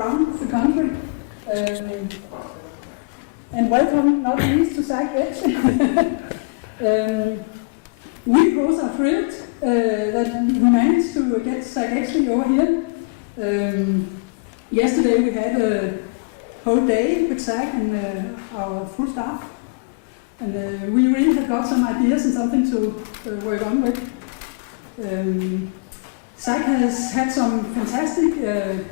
around the country. And welcome, not least, to Zack Exley. We both are thrilled that we managed to get Zack Exley over here. Yesterday we had a whole day with Zack and our full staff. And we really have got some ideas and something to work on with. Zack has had some fantastic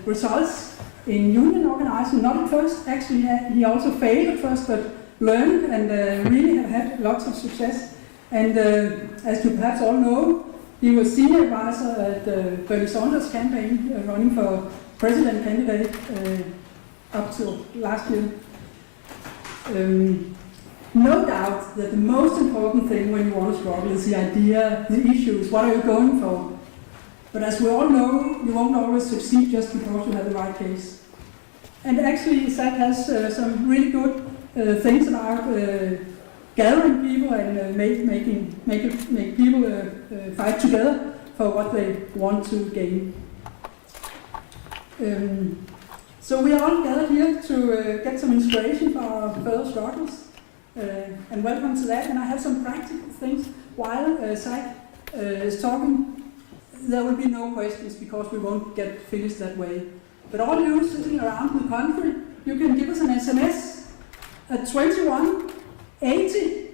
results in union organizing, not at first, actually he also failed at first, but learned and really have had lots of success. And as you perhaps all know, he was senior advisor at Bernie Sanders' campaign, running for president candidate up till last year. No doubt that the most important thing when you want to struggle is the idea, the issues, what are you going for? But as we all know, you won't always succeed just because you have the right case. And actually, Zack has some really good things about gathering people and make people fight together for what they want to gain. So we are all gathered here to get some inspiration for our further struggles. And welcome to that. And I have some practical things while Zack is talking. There will be no questions because we won't get finished that way. But all you sitting around the country, you can give us an SMS at 2180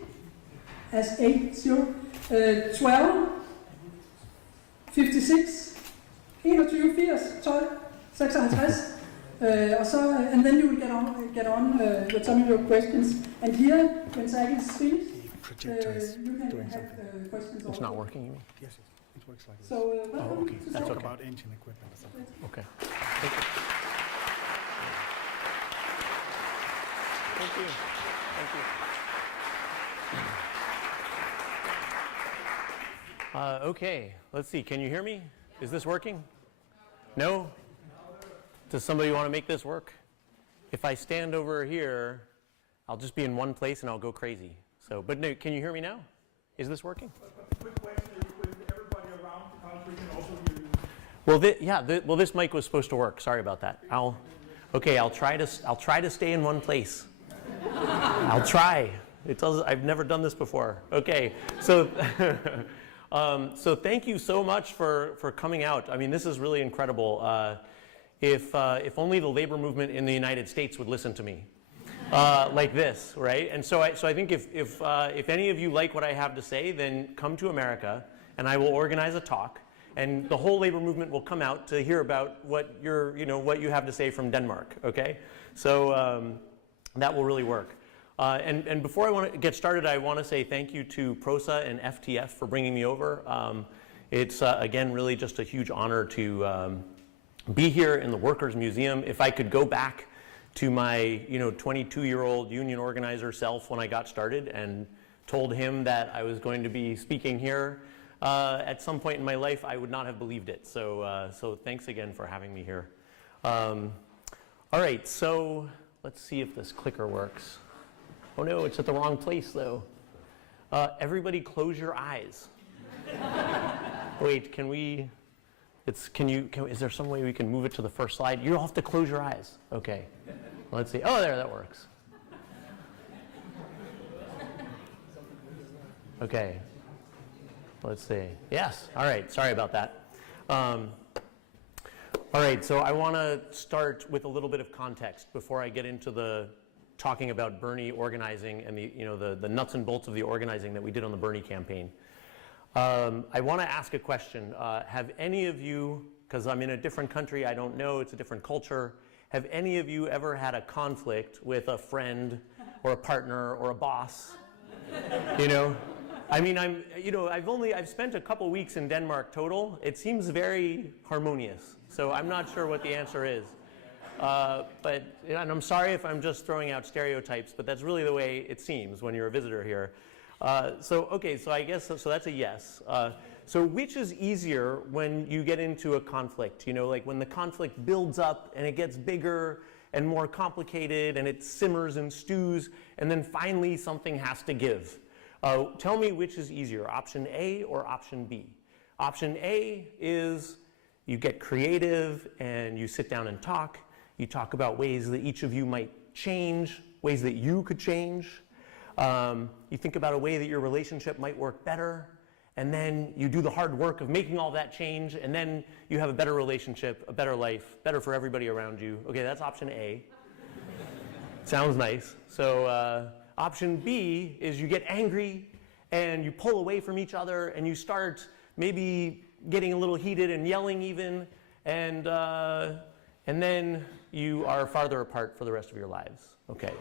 as 80 12 56 21 80 12 56. And then you will get on with some of your questions. And here, when Zack is finished, you can have questions. It's not working, you mean? Yes, it works like this. So, okay. That's okay. About engine equipment or something. Okay. Thank you. Thank you. Thank you. Okay, let's see. Can you hear me? Is this working? No? Does somebody want to make this work? If I stand over here, I'll just be in one place and I'll go crazy. So, but no, can you hear me now? Is this working? Quick question, with everybody around the country can also hear you. Well, this mic was supposed to work. Sorry about that. I'll try to stay in one place. I'll try. I've never done this before. Okay, so so thank you so much for coming out. I mean, this is really incredible. If only the labor movement in the United States would listen to me, like this, right? And so I think if any of you like what I have to say, then come to America, and I will organize a talk, and the whole labor movement will come out to hear about what you have to say from Denmark. Okay, so that will really work. And before I want to get started, I want to say thank you to PROSA and FTF for bringing me over. It's again really just a huge honor to be here in the Workers' Museum. If I could go back to my 22-year-old union organizer self when I got started and told him that I was going to be speaking here at some point in my life, I would not have believed it. So thanks again for having me here. All right, so let's see if this clicker works. Oh no, it's at the wrong place though. Everybody close your eyes. Wait, is there some way we can move it to the first slide? You'll have to close your eyes. Okay. Let's see. Oh, there, that works. Okay. Let's see. Yes. All right. Sorry about that. All right. So I want to start with a little bit of context before I get into the talking about Bernie organizing and the nuts and bolts of the organizing that we did on the Bernie campaign. I want to ask a question. Have any of you, because I'm in a different country, I don't know, it's a different culture, have any of you ever had a conflict with a friend or a partner or a boss? I mean, I've spent a couple weeks in Denmark total. It seems very harmonious, so I'm not sure what the answer is. And I'm sorry if I'm just throwing out stereotypes, but that's really the way it seems when you're a visitor here. So I guess so that's a yes. So which is easier when you get into a conflict? Like when the conflict builds up and it gets bigger and more complicated and it simmers and stews, and then finally something has to give. Tell me which is easier, option A or option B. Option A is you get creative and you sit down and talk, You talk about ways that each of you might change, ways that you could change. You think about a way that your relationship might work better, and then you do the hard work of making all that change, and then you have a better relationship, a better life, better for everybody around you. Okay, that's option A. Sounds nice. So option B is you get angry and you pull away from each other and you start maybe getting a little heated and yelling even, and then you are farther apart for the rest of your lives. Okay.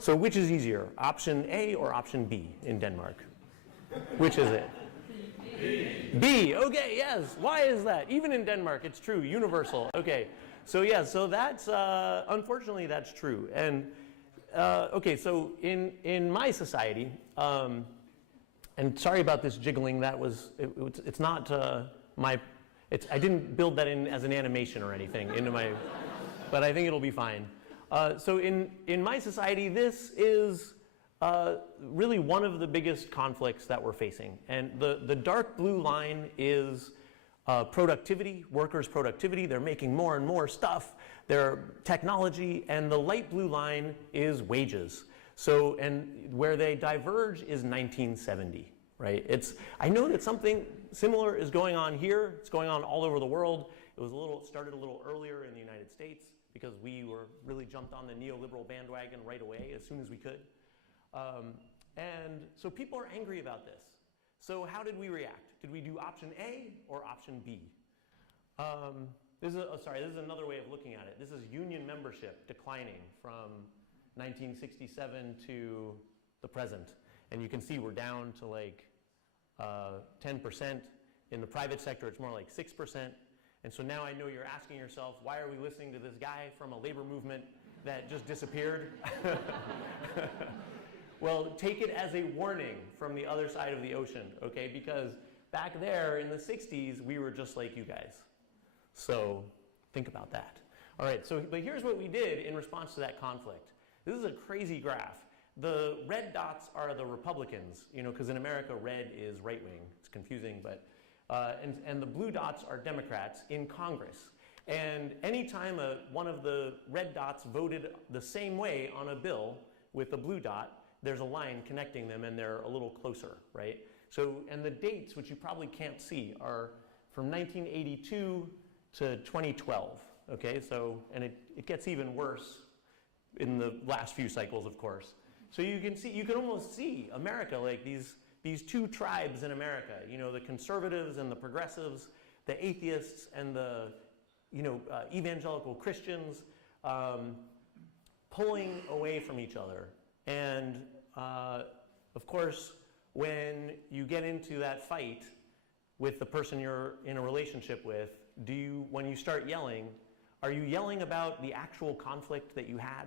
So which is easier, option A or option B in Denmark? Which is it? B. Okay, yes. Why is that? Even in Denmark, it's true, universal. Okay. So yeah, so that's, unfortunately, that's true. And okay, so in my society, and sorry about this jiggling, that was, it's not I didn't build that in as an animation or anything into my, but I think it'll be fine. So in my society, this is really one of the biggest conflicts that we're facing. And the dark blue line is productivity, workers' productivity. They're making more and more stuff. Their technology, and the light blue line is wages. So, and where they diverge is 1970, right? I know that something similar is going on here. It's going on all over the world. It started a little earlier in the United States, because we were really jumped on the neoliberal bandwagon right away as soon as we could. And so people are angry about this. So how did we react? Did we do option A or option B? This is another way of looking at it. This is union membership declining from 1967 to the present. And you can see we're down to like 10%. In the private sector, it's more like 6%. And so now I know you're asking yourself, why are we listening to this guy from a labor movement that just disappeared? Well, take it as a warning from the other side of the ocean, okay? Because back there in the 60s, we were just like you guys. So think about that. All right, but here's what we did in response to that conflict. This is a crazy graph. The red dots are the Republicans, because in America, red is right-wing. It's confusing, but and the blue dots are Democrats in Congress. And anytime one of the red dots voted the same way on a bill with the blue dot, there's a line connecting them and they're a little closer, right? So, and the dates, which you probably can't see, are from 1982 to 2012, okay? So, and it gets even worse in the last few cycles, of course. So you can almost see America, like these two tribes in America, the conservatives and the progressives, the atheists and the, evangelical Christians, pulling away from each other. And of course, when you get into that fight with the person you're in a relationship with, when you start yelling, are you yelling about the actual conflict that you had?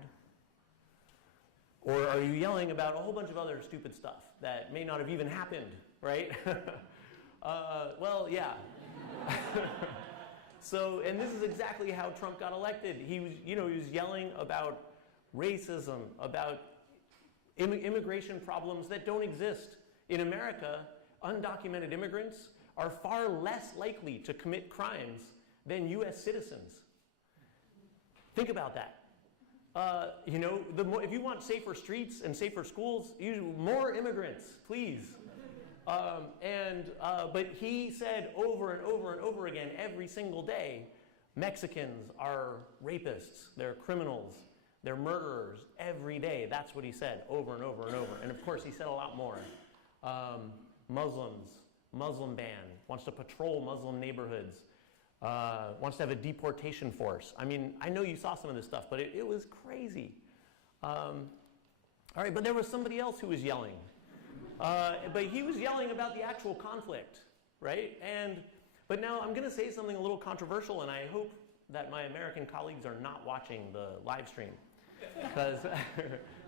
Or are you yelling about a whole bunch of other stupid stuff that may not have even happened, right? Well, yeah. So, and this is exactly how Trump got elected. He was yelling about racism, about immigration problems that don't exist. In America, undocumented immigrants are far less likely to commit crimes than US citizens. Think about that. If you want safer streets and safer schools, more immigrants, please. But he said over and over and over again, every single day, Mexicans are rapists, they're criminals, they're murderers, every day. That's what he said over and over and over. And of course, he said a lot more. Muslims, Muslim ban, wants to patrol Muslim neighborhoods. Wants to have a deportation force. I mean, I know you saw some of this stuff, but it was crazy. All right, but there was somebody else who was yelling. But he was yelling about the actual conflict, right? But now I'm going to say something a little controversial, and I hope that my American colleagues are not watching the live stream, because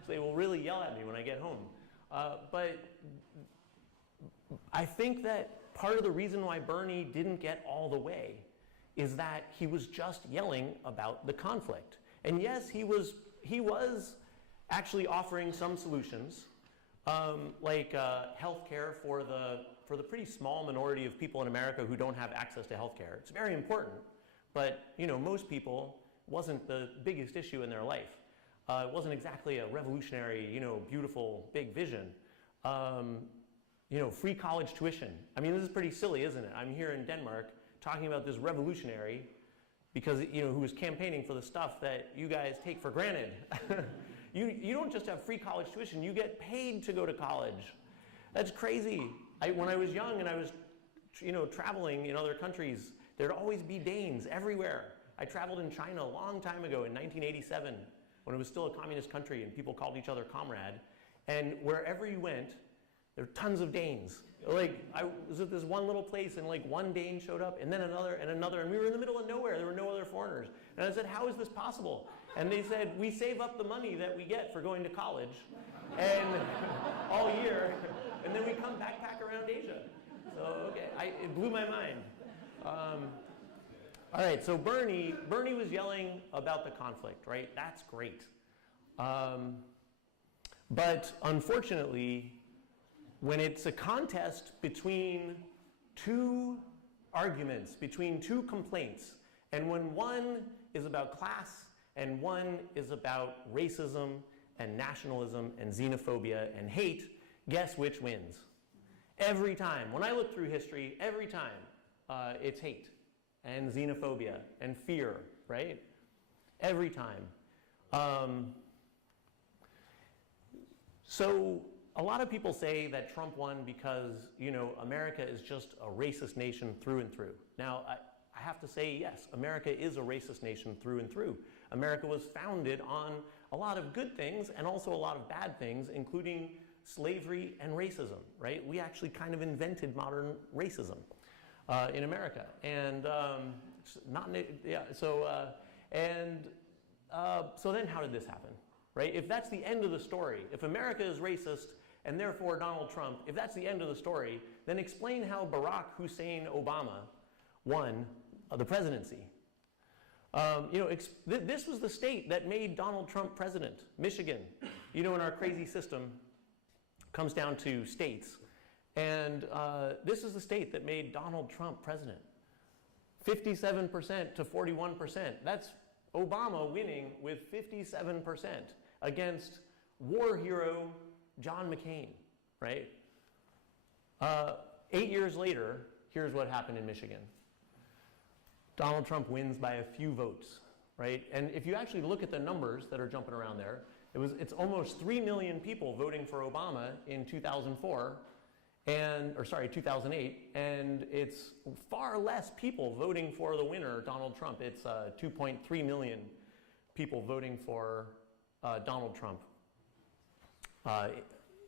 they will really yell at me when I get home. But I think that part of the reason why Bernie didn't get all the way is that he was just yelling about the conflict. And yes, he was actually offering some solutions, like health care for the pretty small minority of people in America who don't have access to health care. It's very important, but most people wasn't the biggest issue in their life. It wasn't exactly a revolutionary, beautiful, big vision. Free college tuition. I mean, this is pretty silly, isn't it? I'm here in Denmark talking about this revolutionary because, who was campaigning for the stuff that you guys take for granted. You don't just have free college tuition, you get paid to go to college. That's crazy. When I was young and I was, traveling in other countries, there'd always be Danes everywhere. I traveled in China a long time ago in 1987 when it was still a communist country and people called each other comrade. And wherever you went, there were tons of Danes. Like, I was at this one little place and like one Dane showed up and then another, and we were in the middle of nowhere. There were no other foreigners. And I said, how is this possible? And they said, we save up the money that we get for going to college and all year, and then we come backpack around Asia. So, okay, it blew my mind. All right, so Bernie was yelling about the conflict, right? That's great. But unfortunately, when it's a contest between two arguments, between two complaints, and when one is about class and one is about racism and nationalism and xenophobia and hate, guess which wins? Every time. When I look through history, every time it's hate and xenophobia and fear, right? Every time. So a lot of people say that Trump won because, America is just a racist nation through and through. Now, I have to say, yes, America is a racist nation through and through. America was founded on a lot of good things and also a lot of bad things, including slavery and racism, right? We actually kind of invented modern racism in America. And so then how did this happen, right? If that's the end of the story, if America is racist and therefore Donald Trump, if that's the end of the story, then explain how Barack Hussein Obama won the presidency. This was the state that made Donald Trump president, Michigan. In our crazy system, comes down to states. And this is the state that made Donald Trump president. 57% to 41%. That's Obama winning with 57% against war hero John McCain, right? 8 years later, here's what happened in Michigan. Donald Trump wins by a few votes, right? And if you actually look at the numbers that are jumping around there, it's almost 3 million people voting for Obama in 2008, and it's far less people voting for the winner, Donald Trump. It's 2.3 million people voting for Donald Trump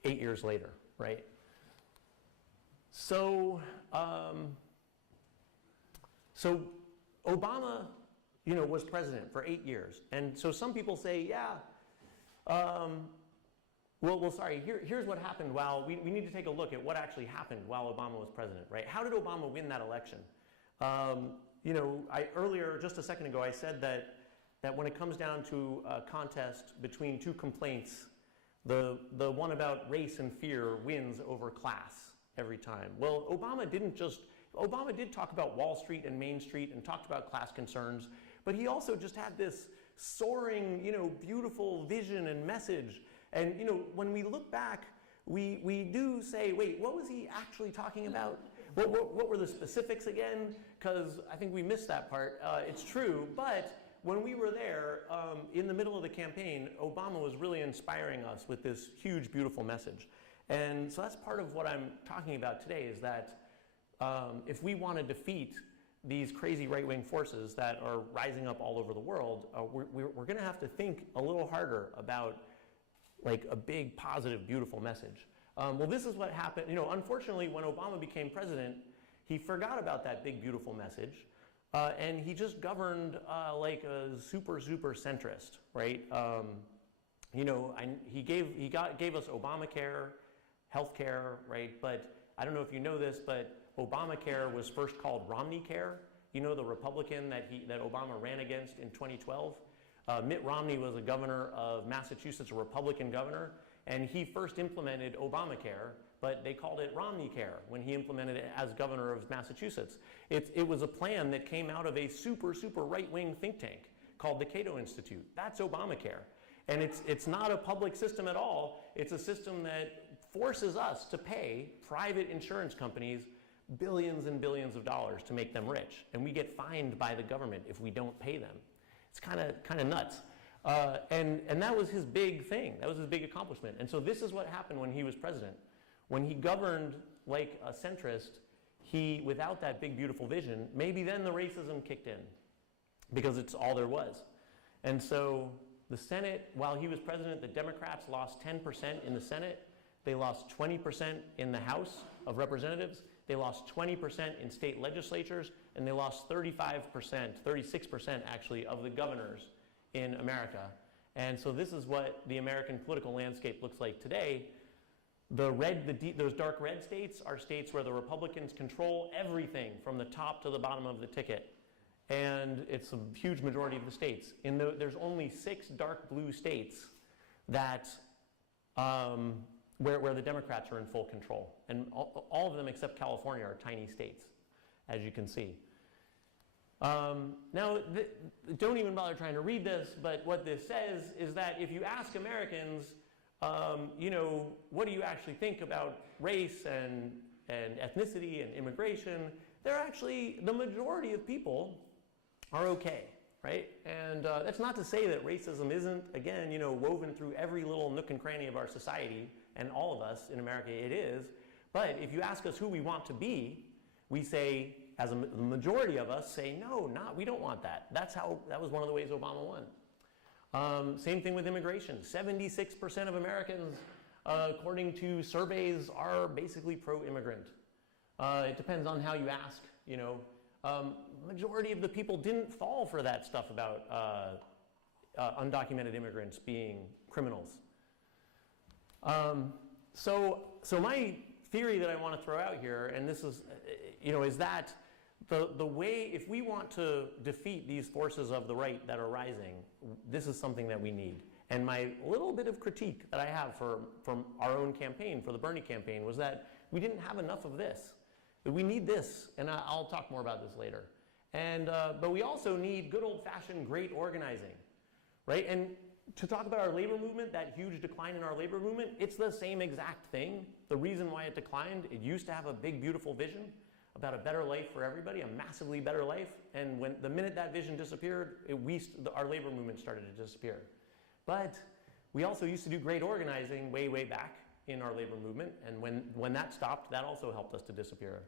8 years later, right? So Obama, was president for 8 years. And so some people say, yeah, here's what happened while, we need to take a look at what actually happened while Obama was president, right? How did Obama win that election? Earlier, just a second ago, I said that when it comes down to a contest between two complaints, the one about race and fear wins over class every time. Well, Obama did talk about Wall Street and Main Street and talked about class concerns, but he also just had this soaring, beautiful vision and message. And, when we look back, we do say, wait, what was he actually talking about? What were the specifics again? Because I think we missed that part. It's true, but when we were there in the middle of the campaign, Obama was really inspiring us with this huge, beautiful message. And so that's part of what I'm talking about today, is that if we want to defeat these crazy right-wing forces that are rising up all over the world, we're going to have to think a little harder about like a big, positive, beautiful message. Well, this is what happened. Unfortunately, when Obama became president, he forgot about that big, beautiful message, and he just governed like a super centrist, right? He gave us Obamacare, healthcare, right? But I don't know if you know this, but Obamacare was first called Romneycare. The Republican that Obama ran against in 2012. Mitt Romney was a governor of Massachusetts, a Republican governor, and he first implemented Obamacare, but they called it Romneycare when he implemented it as governor of Massachusetts. It was a plan that came out of a super right-wing think tank called the Cato Institute. That's Obamacare. And it's not a public system at all. It's a system that forces us to pay private insurance companies billions and billions of dollars to make them rich. And we get fined by the government if we don't pay them. It's kind of nuts. And that was his big thing. That was his big accomplishment. And so this is what happened when he was president. When he governed like a centrist, without that big, beautiful vision, maybe then the racism kicked in, because it's all there was. And so the Senate, while he was president, the Democrats lost 10% in the Senate. They lost 20% in the House of Representatives. They lost 20% in state legislatures, and they lost 35%, 36% actually, of the governors in America. And so this is what the American political landscape looks like today. Those dark red states are states where the Republicans control everything from the top to the bottom of the ticket. And it's a huge majority of the states. There's only 6 dark blue states that where the Democrats are in full control. And all of them except California are tiny states, as you can see. Now, don't even bother trying to read this, but what this says is that if you ask Americans, what do you actually think about race and ethnicity and immigration, the majority of people are okay, right? And that's not to say that racism isn't, again, woven through every little nook and cranny of our society, and all of us in America it is. But if you ask us who we want to be, we say, the majority of us say, no, we don't want that. That was one of the ways Obama won. Same thing with immigration. 76% of Americans, according to surveys, are basically pro-immigrant. It depends on how you ask, Majority of the people didn't fall for that stuff about undocumented immigrants being criminals. So my theory that I want to throw out here, and this is, is that the way, if we want to defeat these forces of the right that are rising, this is something that we need. And my little bit of critique that I have from our own campaign, for the Bernie campaign, was that we didn't have enough of this. We need this, and I'll talk more about this later. And but we also need good old-fashioned great organizing, right? And to talk about our labor movement, that huge decline in our labor movement, it's the same exact thing. The reason why it declined, it used to have a big, beautiful vision about a better life for everybody, a massively better life. And the minute that vision disappeared, our labor movement started to disappear. But we also used to do great organizing way, way back in our labor movement. And when that stopped, that also helped us to disappear.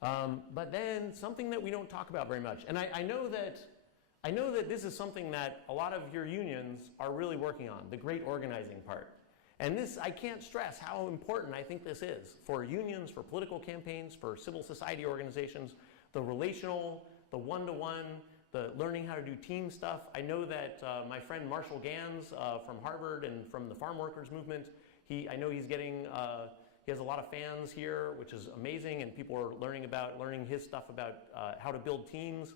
But then something that we don't talk about very much, and I know that this is something that a lot of your unions are really working on, the great organizing part. And this, I can't stress how important I think this is for unions, for political campaigns, for civil society organizations, the relational, the one-to-one, the learning how to do team stuff. I know that my friend Marshall Gans from Harvard and from the farm workers movement, I know he's getting, he has a lot of fans here, which is amazing, and people are learning his stuff about how to build teams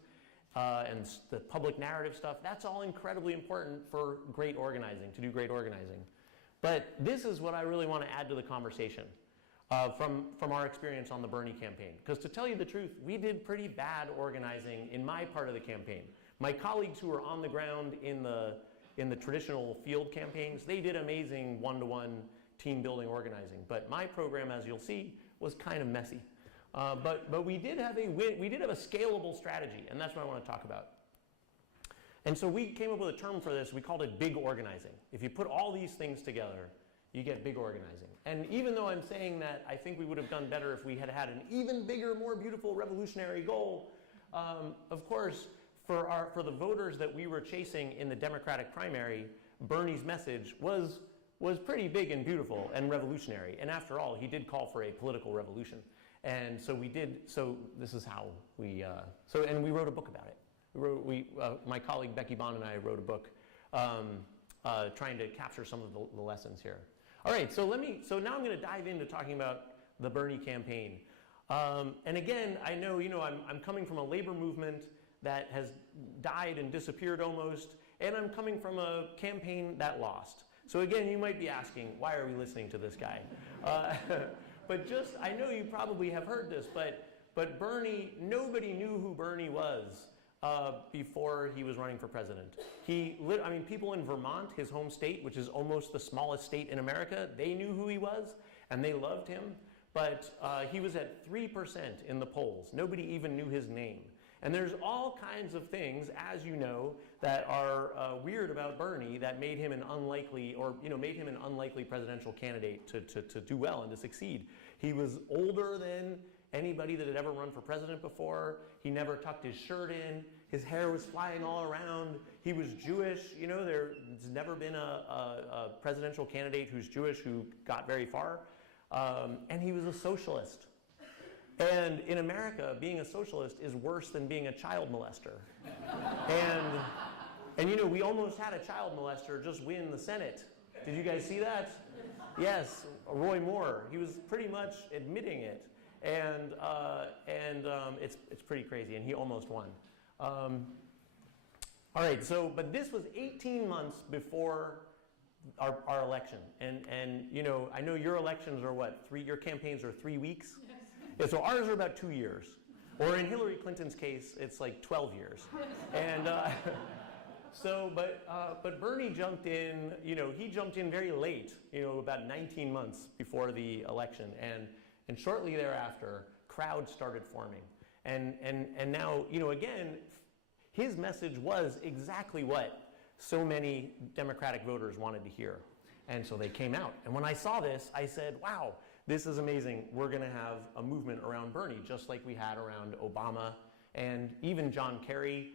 and the public narrative stuff. That's all incredibly important for great organizing, to do great organizing. But this is what I really want to add to the conversation from our experience on the Bernie campaign. Because to tell you the truth, we did pretty bad organizing in my part of the campaign. My colleagues who were on the ground in the traditional field campaigns, they did amazing one-to-one team building organizing. But my program, as you'll see, was kind of messy. But we did have a scalable strategy, and that's what I want to talk about. And so we came up with a term for this. We called it big organizing. If you put all these things together, you get big organizing. And even though I'm saying that I think we would have done better if we had had an even bigger, more beautiful, revolutionary goal, of course, for the voters that we were chasing in the Democratic primary, Bernie's message was pretty big and beautiful and revolutionary. And after all, he did call for a political revolution. And so this is how and we wrote a book about it. My colleague Becky Bond and I wrote a book trying to capture some of the lessons here. All right, so now I'm going to dive into talking about the Bernie campaign. And again, I know, I'm coming from a labor movement that has died and disappeared almost, and I'm coming from a campaign that lost. So again, you might be asking, why are we listening to this guy? But I know you probably have heard this, but Bernie, nobody knew who Bernie was before he was running for president. I mean, people in Vermont, his home state, which is almost the smallest state in America, they knew who he was and they loved him. But he was at 3% in the polls. Nobody even knew his name. And there's all kinds of things, as you know, that are weird about Bernie that made him an unlikely, or made him an unlikely presidential candidate to do well and to succeed. He was older than anybody that had ever run for president before. He never tucked his shirt in. His hair was flying all around. He was Jewish. There's never been a presidential candidate who's Jewish who got very far. And he was a socialist. And in America, being a socialist is worse than being a child molester. And we almost had a child molester just win the Senate. Did you guys see that? Yes, Roy Moore. He was pretty much admitting it. And it's pretty crazy, and he almost won. All right, but this was 18 months before our election. And I know your elections are what, your campaigns are 3 weeks? Yes. Yeah, so ours are about 2 years. Or in Hillary Clinton's case, it's like 12 years. And but Bernie jumped in, he jumped in very late, about 19 months before the election. And shortly thereafter, crowds started forming. And now, again, his message was exactly what so many Democratic voters wanted to hear. And so they came out. And when I saw this, I said, wow, this is amazing. We're going to have a movement around Bernie, just like we had around Obama and even John Kerry.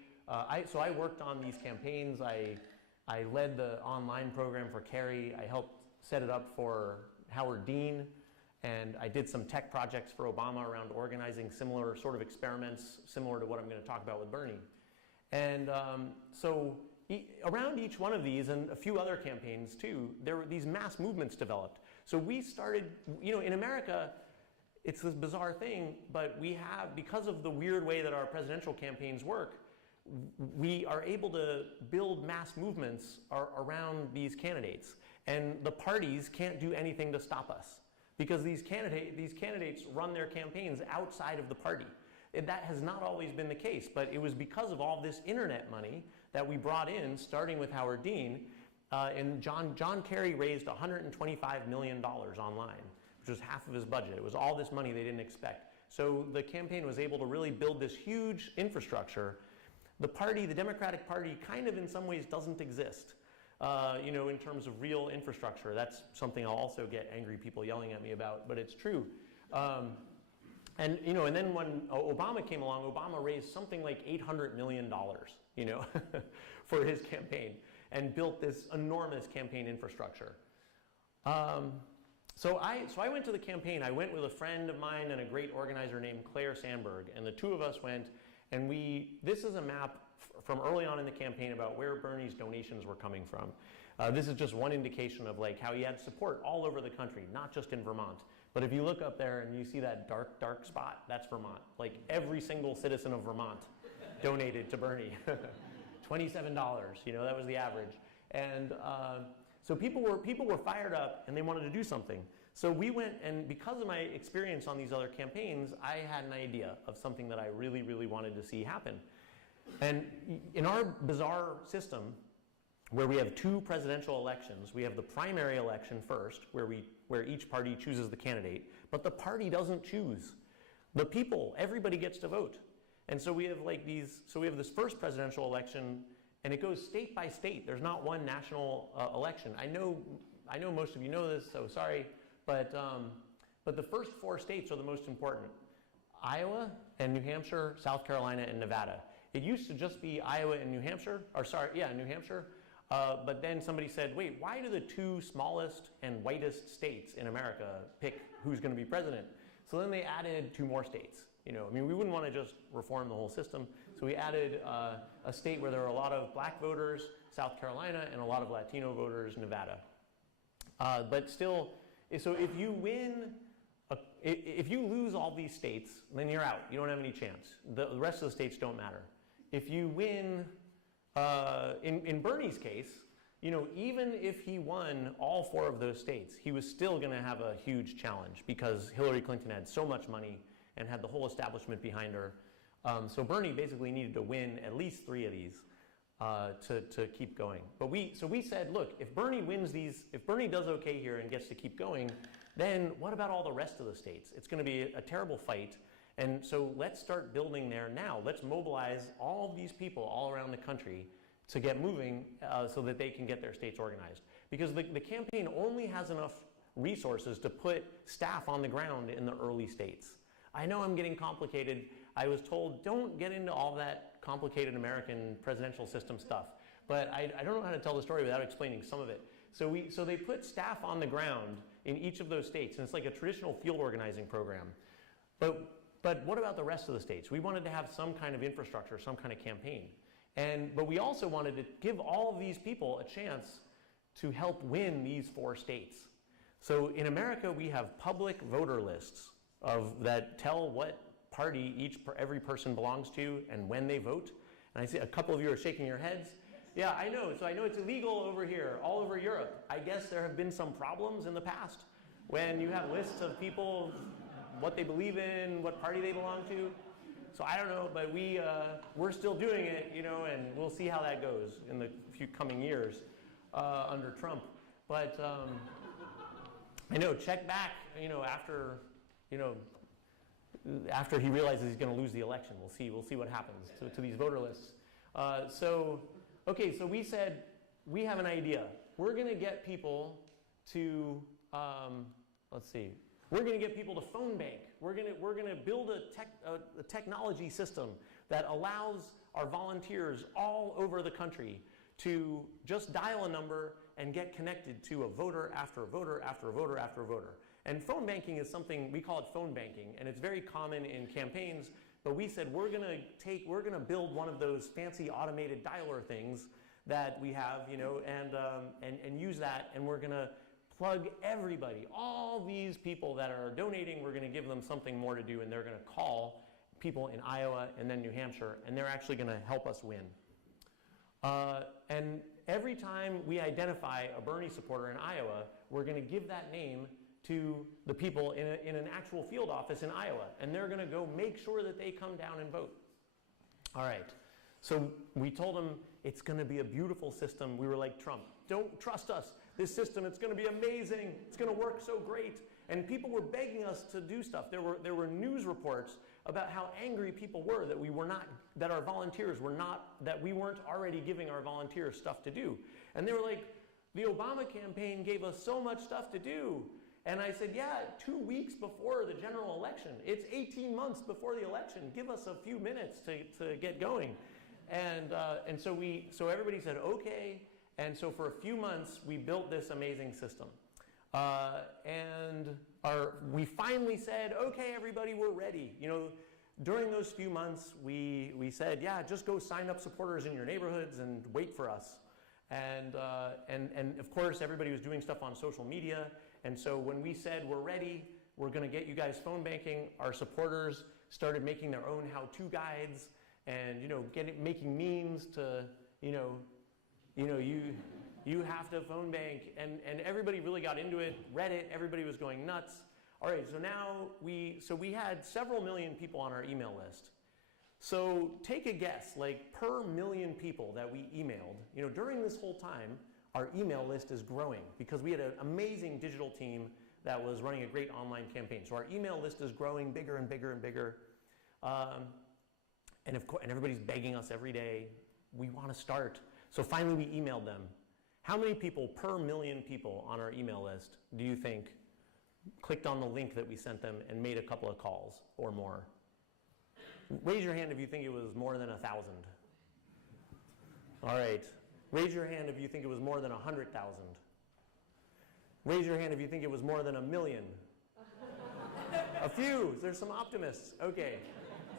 So I worked on these campaigns. I led the online program for Kerry. I helped set it up for Howard Dean. And I did some tech projects for Obama around organizing similar sort of experiments, similar to what I'm going to talk about with Bernie. And around each one of these and a few other campaigns too, there were these mass movements developed. So we started, in America, it's this bizarre thing, but we have, because of the weird way that our presidential campaigns work, we are able to build mass movements around these candidates. And the parties can't do anything to stop us, because these candidates run their campaigns outside of the party. That has not always been the case, but it was because of all this internet money that we brought in, starting with Howard Dean, and John Kerry raised $125 million online, which was half of his budget. It was all this money they didn't expect. So the campaign was able to really build this huge infrastructure. The Democratic Party, kind of in some ways doesn't exist, in terms of real infrastructure. That's something I'll also get angry people yelling at me about, but it's true. And then when Obama came along, Obama raised something like $800 million, for his campaign, and built this enormous campaign infrastructure. So I went to the campaign. I went with a friend of mine and a great organizer named Claire Sandberg, and the two of us went, and this is a map from early on in the campaign about where Bernie's donations were coming from. This is just one indication of how he had support all over the country, not just in Vermont. But if you look up there and you see that dark, dark spot, that's Vermont. Like every single citizen of Vermont donated to Bernie. $27, that was the average. And so people were fired up and they wanted to do something. So we went, and because of my experience on these other campaigns, I had an idea of something that I really, really wanted to see happen. And in our bizarre system, where we have two presidential elections, we have the primary election first, where each party chooses the candidate, but the party doesn't choose. The people, everybody gets to vote. And so we have this first presidential election, and it goes state by state. There's not one national election. I know most of you know this, so sorry, but the first 4 states are the most important: Iowa and New Hampshire, South Carolina, and Nevada. It used to just be Iowa and New Hampshire, New Hampshire. But then somebody said, wait, why do the 2 smallest and whitest states in America pick who's going to be president? So then they added 2 more states. We wouldn't want to just reform the whole system. So we added a state where there are a lot of black voters, South Carolina, and a lot of Latino voters, Nevada. But still, so if you lose all these states, then you're out. You don't have any chance. The rest of the states don't matter. If you win, in Bernie's case, even if he won all 4 of those states, he was still going to have a huge challenge because Hillary Clinton had so much money and had the whole establishment behind her. So Bernie basically needed to win at least 3 of these to keep going. But we said, look, if Bernie wins these, if Bernie does okay here and gets to keep going, then what about all the rest of the states? It's going to be a terrible fight. And so let's start building there now. Let's mobilize all of these people all around the country to get moving so that they can get their states organized. Because the campaign only has enough resources to put staff on the ground in the early states. I know I'm getting complicated. I was told don't get into all that complicated American presidential system stuff. But I don't know how to tell the story without explaining some of it. So they put staff on the ground in each of those states, and it's like a traditional field organizing program. But what about the rest of the states? We wanted to have some kind of infrastructure, some kind of campaign. But we also wanted to give all of these people a chance to help win these 4 states. So in America, we have public voter lists that tell what party every person belongs to and when they vote. And I see a couple of you are shaking your heads. Yeah, I know. So I know it's illegal over here, all over Europe. I guess there have been some problems in the past when you have lists of people, what they believe in, what party they belong to. So I don't know, but we're still doing it, and we'll see how that goes in the few coming years under Trump. But I know, check back, after he realizes he's going to lose the election. We'll see what happens to these voter lists. So we said we have an idea. We're going to get people to We're going to get people to phone bank. We're going to build a technology system that allows our volunteers all over the country to just dial a number and get connected to a voter after a voter after a voter after a voter. And phone banking is something, we call it phone banking, and it's very common in campaigns, but we said we're going to build one of those fancy automated dialer things that we have, and use that, and we're going to plug everybody, all these people that are donating, we're going to give them something more to do, and they're going to call people in Iowa and then New Hampshire, and they're actually going to help us win. And every time we identify a Bernie supporter in Iowa, we're going to give that name to the people in an actual field office in Iowa, and they're going to go make sure that they come down and vote. All right. So we told them it's going to be a beautiful system. We were like, Trump, don't trust us. This system, it's going to be amazing. It's going to work so great. And people were begging us to do stuff. There were news reports about how angry people were that we were not, that our volunteers were not, that we weren't already giving our volunteers stuff to do. And they were like, the Obama campaign gave us so much stuff to do. And I said, yeah, 2 weeks before the general election. It's 18 months before the election. Give us a few minutes to get going. And so everybody said, okay. And so for a few months, we built this amazing system. We finally said, okay, everybody, we're ready. During those few months, we said, yeah, just go sign up supporters in your neighborhoods and wait for us. And of course, everybody was doing stuff on social media. And so when we said, we're ready, we're going to get you guys phone banking, our supporters started making their own how-to guides and, making memes to, you have to phone bank, and everybody really got into it. Reddit, everybody was going nuts. All right, so now we had several million people on our email list. So take a guess, like per million people that we emailed, during this whole time, our email list is growing because we had an amazing digital team that was running a great online campaign. So our email list is growing bigger and bigger and bigger. And everybody's begging us every day, we want to start. So finally we emailed them. How many people per million people on our email list do you think clicked on the link that we sent them and made a couple of calls or more? Raise your hand if you think it was more than 1,000. All right. Raise your hand if you think it was more than 100,000. Raise your hand if you think it was more than 1 million. A few. There's some optimists. Okay.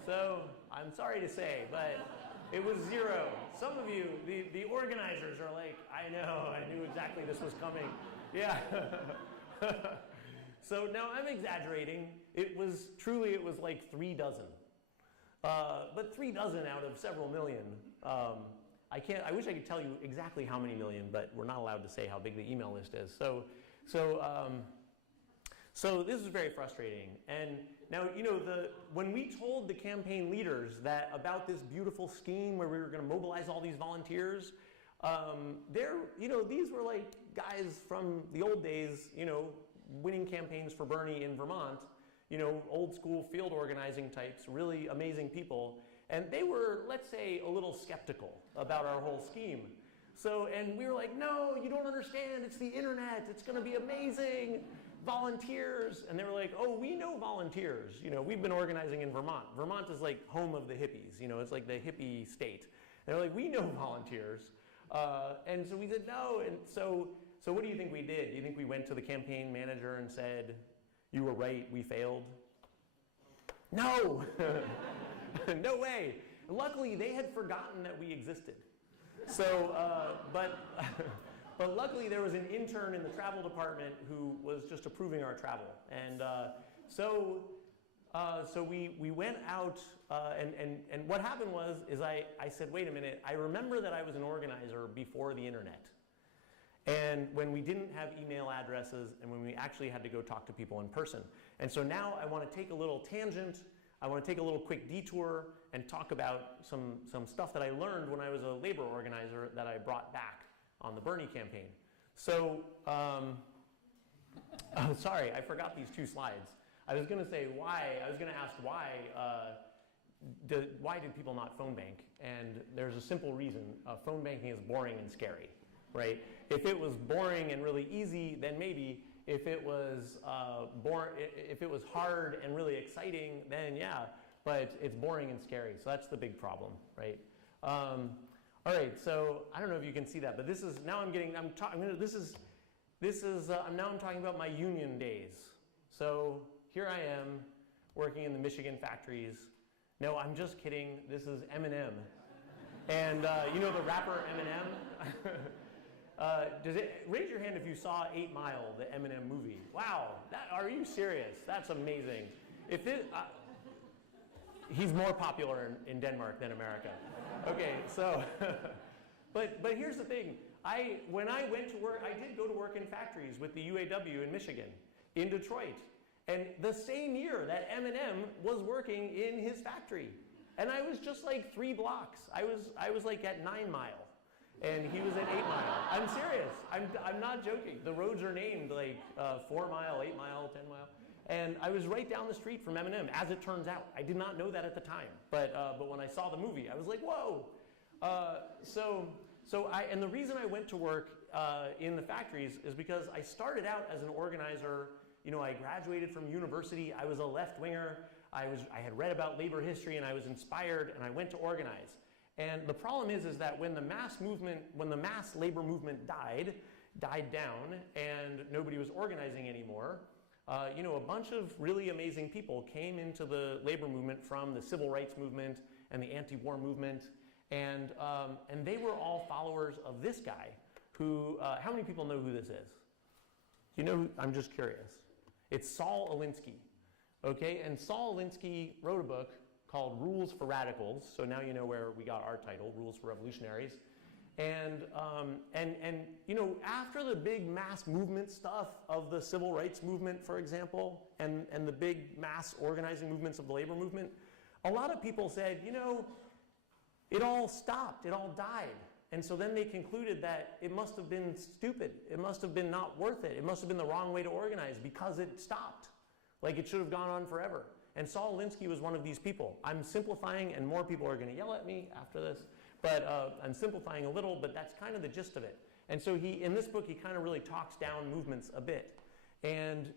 So I'm sorry to say, but it was 0. Some of you, the organizers are like, I know, I knew exactly this was coming. Yeah. So now I'm exaggerating. It was like 3 dozen. But 3 dozen out of several million. I wish I could tell you exactly how many million, but we're not allowed to say how big the email list is. So So this was very frustrating. And now, you know, when we told the campaign leaders that about this beautiful scheme where we were going to mobilize all these volunteers, these were like guys from the old days, you know, winning campaigns for Bernie in Vermont, you know, old school field organizing types, really amazing people. And they were, let's say, a little skeptical about our whole scheme. So, and we were like, no, you don't understand, it's the internet, it's gonna be amazing, volunteers. And they were like, oh, we know volunteers. You know, we've been organizing in Vermont. Vermont is like home of the hippies, you know, it's like the hippie state. And they're like, we know volunteers. And so we said, no, and so what do you think we did? Do you think we went to the campaign manager and said, you were right, we failed? No, no way. Luckily, they had forgotten that we existed. So, but luckily there was an intern in the travel department who was just approving our travel. And so we went out, and what happened was, I said, wait a minute, I remember that I was an organizer before the internet. And when we didn't have email addresses and when we actually had to go talk to people in person. And so now I want to take a little tangent, I want to take a little quick detour and talk about some stuff that I learned when I was a labor organizer that I brought back on the Bernie campaign. So, oh, sorry, I forgot these 2 slides. I was going to say why, I was going to ask why did people not phone bank? And there's a simple reason. Phone banking is boring and scary, right? If it was boring and really easy, then maybe. If it was if it was hard and really exciting, then yeah. But it's boring and scary, so that's the big problem, right? All right, so I don't know if you can see that, but this is now I'm talking about my union days. So here I am working in the Michigan factories. No, I'm just kidding. This is Eminem, and you know the rapper Eminem. Raise your hand if you saw 8 Mile, the Eminem movie. Wow, are you serious? That's amazing. He's more popular in Denmark than America. Okay, so, but here's the thing. When I went to work, I did go to work in factories with the UAW in Michigan, in Detroit. And the same year that Eminem was working in his factory. And I was just like 3 blocks. I was like at 9 Mile. And he was at 8 Mile. I'm serious. I'm not joking. The roads are named like 4 Mile, 8 Mile, 10 Mile. And I was right down the street from Eminem, as it turns out. I did not know that at the time. But when I saw the movie, I was like, whoa. And the reason I went to work in the factories is because I started out as an organizer. You know, I graduated from university. I was a left-winger. I had read about labor history, and I was inspired, and I went to organize. And the problem is that when the mass labor movement died down, and nobody was organizing anymore, you know, a bunch of really amazing people came into the labor movement from the civil rights movement and the anti-war movement, and they were all followers of this guy who, how many people know who this is? Do you know I'm just curious. It's Saul Alinsky, okay? And Saul Alinsky wrote a book called Rules for Radicals. So now you know where we got our title, Rules for Revolutionaries. And you know, after the big mass movement stuff of the civil rights movement, for example, and the big mass organizing movements of the labor movement, a lot of people said, you know, it all stopped, it all died. And so then they concluded that it must have been stupid. It must have been not worth it. It must have been the wrong way to organize because it stopped. Like it should have gone on forever. And Saul Alinsky was one of these people. I'm simplifying, and more people are going to yell at me after this, but I'm simplifying a little, but that's kind of the gist of it. And so in this book, he kind of really talks down movements a bit. And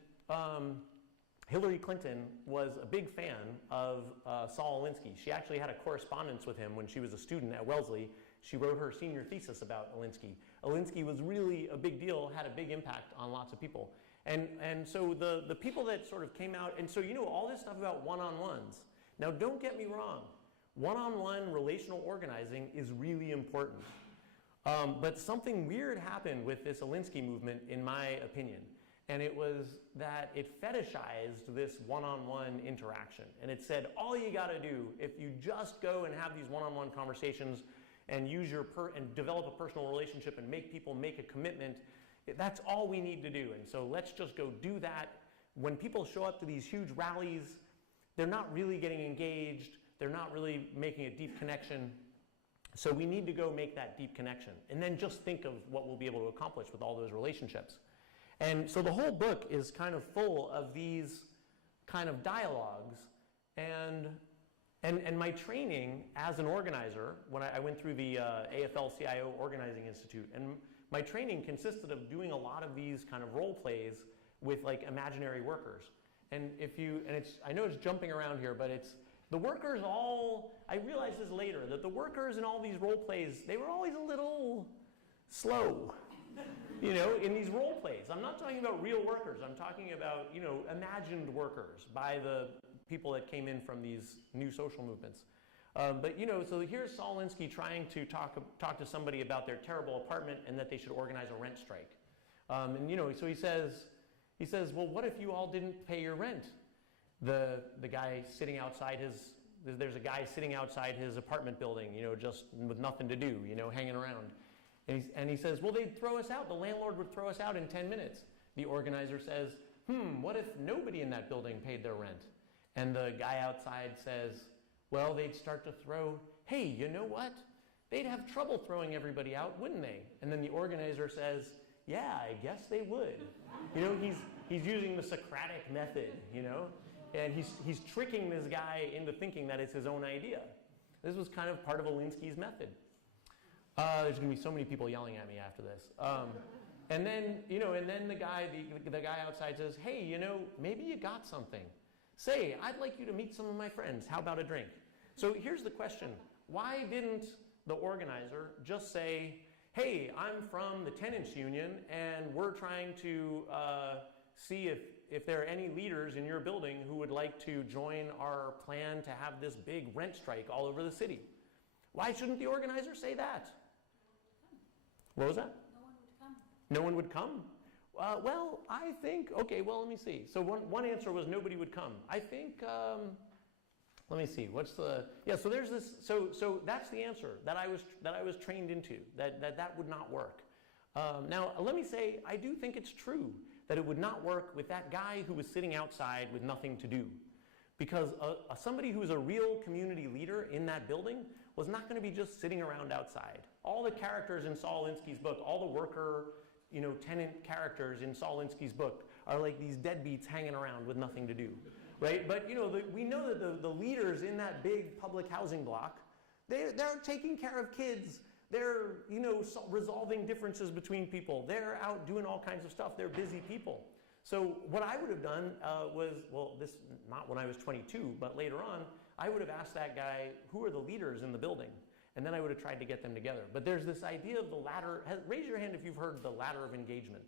Hillary Clinton was a big fan of Saul Alinsky. She actually had a correspondence with him when she was a student at Wellesley. She wrote her senior thesis about Alinsky. Alinsky was really a big deal, had a big impact on lots of people. And so the people that sort of came out, and so you know all this stuff about one-on-ones. Now don't get me wrong, one-on-one relational organizing is really important. But something weird happened with this Alinsky movement, in my opinion. And it was that it fetishized this one-on-one interaction. And it said, all you gotta do, if you just go and have these one-on-one conversations and use and develop a personal relationship and make people make a commitment, that's all we need to do. And so let's just go do that. when people show up to these huge rallies, they're not really getting engaged, they're not really making a deep connection. So we need to go make that deep connection, and then just think of what we'll be able to accomplish with all those relationships. And so the whole book is kind of full of these kind of dialogues, and my training as an organizer, when I went through the AFL-CIO Organizing Institute, and my training consisted of doing a lot of these kind of role plays with like imaginary workers. And I know it's jumping around here, but it's, the workers all, I realized this later, that the workers in all these role plays, they were always a little slow, you know, in these role plays. I'm not talking about real workers, I'm talking about, you know, imagined workers by the people that came in from these new social movements. But, you know, so here's Saul Alinsky trying to talk to somebody about their terrible apartment and that they should organize a rent strike. And, you know, so he says, well, what if you all didn't pay your rent? The guy sitting outside there's a guy sitting outside his apartment building, you know, just with nothing to do, you know, hanging around. And he says, well, they'd throw us out. The landlord would throw us out in 10 minutes. The organizer says, what if nobody in that building paid their rent? And the guy outside says, well, they'd start to throw, hey, you know what? They'd have trouble throwing everybody out, wouldn't they? And then the organizer says, yeah, I guess they would. You know, he's using the Socratic method, you know? And he's tricking this guy into thinking that it's his own idea. This was kind of part of Alinsky's method. There's going to be so many people yelling at me after this. And then, you know, the guy outside says, hey, you know, maybe you got something. Say, I'd like you to meet some of my friends. How about a drink? So here's the question. Why didn't the organizer just say, hey, I'm from the tenants union, and we're trying to see if there are any leaders in your building who would like to join our plan to have this big rent strike all over the city? Why shouldn't the organizer say that? What was that? No one would come. No one would come? Well, I think, okay, well, let me see. So one answer was nobody would come. I think, let me see, what's the, yeah, so there's this, so that's the answer that I was trained into, that would not work. Now, let me say, I do think it's true that it would not work with that guy who was sitting outside with nothing to do. Because somebody who's a real community leader in that building was not going to be just sitting around outside. All the characters in Saul Alinsky's book, all the worker, you know, tenant characters in Saul Alinsky's book are like these deadbeats hanging around with nothing to do, right? But, you know, we know that the leaders in that big public housing block, they're taking care of kids. They're, you know, resolving differences between people. They're out doing all kinds of stuff. They're busy people. So what I would have done was, well, this, not when I was 22, but later on, I would have asked that guy, who are the leaders in the building? And then I would have tried to get them together. But there's this idea of the ladder. Raise your hand if you've heard the ladder of engagement.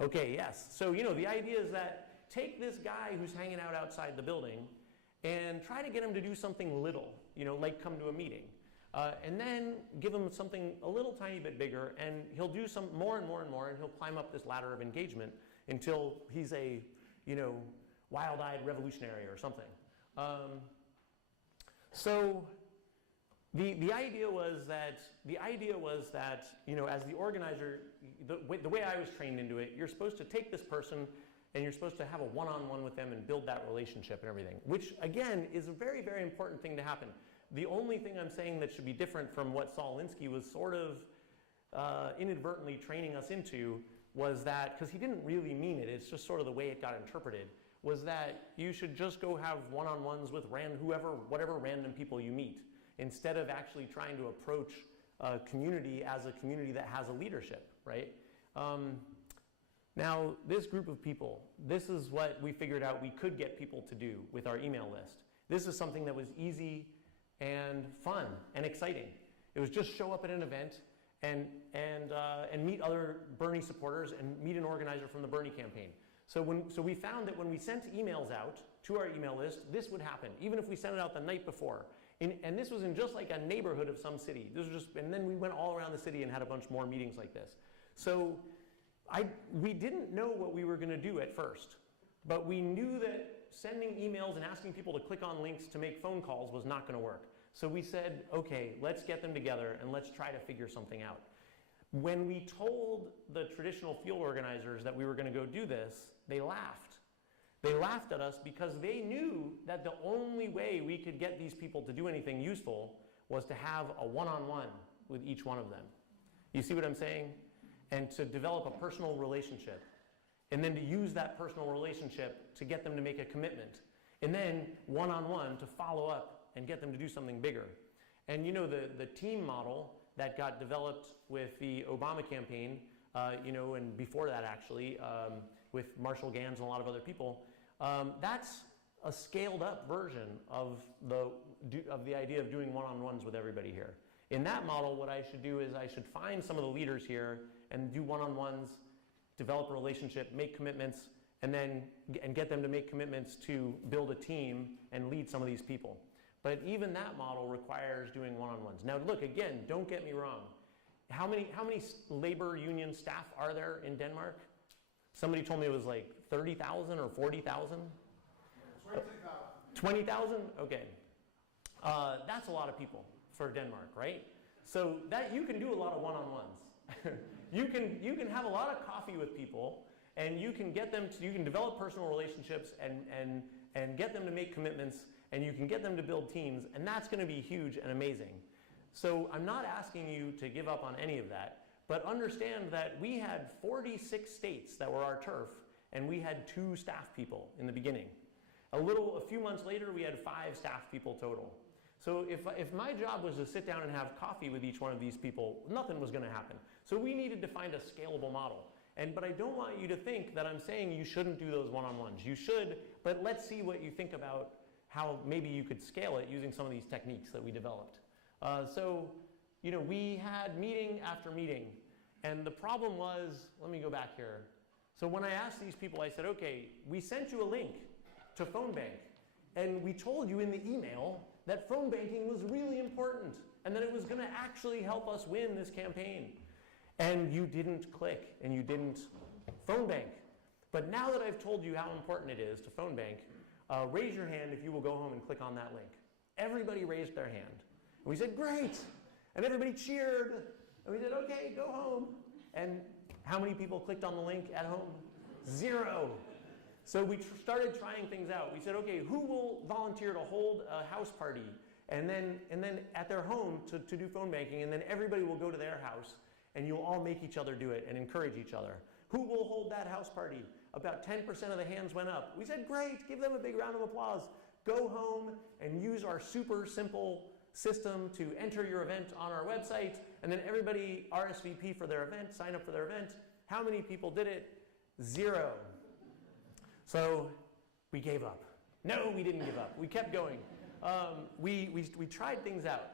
Okay, yes. So, you know, the idea is that take this guy who's hanging out outside the building and try to get him to do something little, you know, like come to a meeting. And then give him something a little tiny bit bigger, and he'll do some more and more and more, and he'll climb up this ladder of engagement until he's a, you know, wild-eyed revolutionary or something. So the idea was that, you know, as the organizer, the way I was trained into it, you're supposed to take this person and you're supposed to have a one-on-one with them and build that relationship and everything, which again is a very, very important thing to happen. The only thing I'm saying that should be different from what Saul Alinsky was sort of inadvertently training us into was that, because he didn't really mean it, it's just sort of the way it got interpreted, was that you should just go have one-on-ones with whatever random people you meet, instead of actually trying to approach a community as a community that has a leadership, right? Now, this group of people, this is what we figured out we could get people to do with our email list. This is something that was easy and fun and exciting. It was just show up at an event and meet other Bernie supporters and meet an organizer from the Bernie campaign. So we found that when we sent emails out to our email list, this would happen, even if we sent it out the night before. And this was in just like a neighborhood of some city. This was just, and then we went all around the city and had a bunch more meetings like this. So we didn't know what we were going to do at first, but we knew that sending emails and asking people to click on links to make phone calls was not going to work. So we said, okay, let's get them together and let's try to figure something out. When we told the traditional field organizers that we were going to go do this, they laughed. They laughed at us because they knew that the only way we could get these people to do anything useful was to have a one-on-one with each one of them. You see what I'm saying? And to develop a personal relationship. And then to use that personal relationship to get them to make a commitment. And then one-on-one to follow up and get them to do something bigger. And you know, the team model that got developed with the Obama campaign, you know, and before that actually, with Marshall Gans and a lot of other people, that's a scaled up version of the idea of doing one-on-ones with everybody here. In that model, what I should do is I should find some of the leaders here and do one-on-ones, develop a relationship, make commitments, and get them to make commitments to build a team and lead some of these people. But even that model requires doing one-on-ones. Now look, again, don't get me wrong. How many labor union staff are there in Denmark? Somebody told me it was like 30,000 or 40,000? 20,000. 20,000? Okay. That's a lot of people for Denmark, right? So that you can do a lot of one-on-ones. you can have a lot of coffee with people, and you can get them to, you can develop personal relationships and get them to make commitments, and you can get them to build teams, and that's going to be huge and amazing. So I'm not asking you to give up on any of that. But understand that we had 46 states that were our turf, and we had 2 staff people in the beginning. A few months later, we had 5 staff people total. So if my job was to sit down and have coffee with each one of these people, nothing was going to happen. So we needed to find a scalable model. But I don't want you to think that I'm saying you shouldn't do those one-on-ones. You should, but let's see what you think about how maybe you could scale it using some of these techniques that we developed. So, you know, we had meeting after meeting. And the problem was, let me go back here. So when I asked these people, I said, okay, we sent you a link to phone bank. And we told you in the email that phone banking was really important and that it was going to actually help us win this campaign. And you didn't click and you didn't phone bank. But now that I've told you how important it is to phone bank, raise your hand if you will go home and click on that link. Everybody raised their hand. And we said, great. And everybody cheered. And we said, okay, go home. And how many people clicked on the link at home? 0. So we started trying things out. We said, okay, who will volunteer to hold a house party? And then at their home to do phone banking, and then everybody will go to their house, and you'll all make each other do it and encourage each other. Who will hold that house party? About 10% of the hands went up. We said, great, give them a big round of applause. Go home and use our super simple system to enter your event on our website, and then everybody RSVP for their event, sign up for their event. How many people did it? 0. So we gave up. No, we didn't give up. We kept going. We tried things out.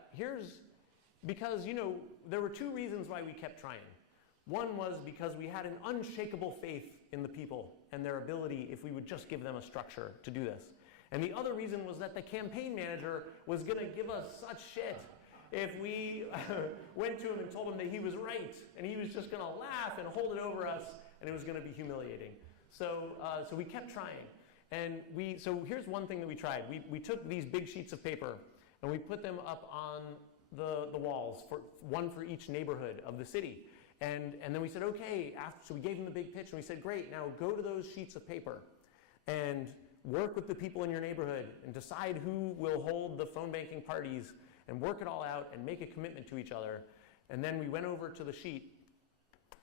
Because, you know, there were 2 reasons why we kept trying. One was because we had an unshakable faith in the people and their ability if we would just give them a structure to do this. And the other reason was that the campaign manager was going to give us such shit if we went to him and told him that he was right, and he was just going to laugh and hold it over us, and it was going to be humiliating. So we kept trying. And so here's one thing that we tried. We took these big sheets of paper, and we put them up on the walls, one for each neighborhood of the city. And then we said, okay, so we gave them the big pitch, and we said, great, now go to those sheets of paper and work with the people in your neighborhood and decide who will hold the phone banking parties and work it all out and make a commitment to each other. And then we went over to the sheet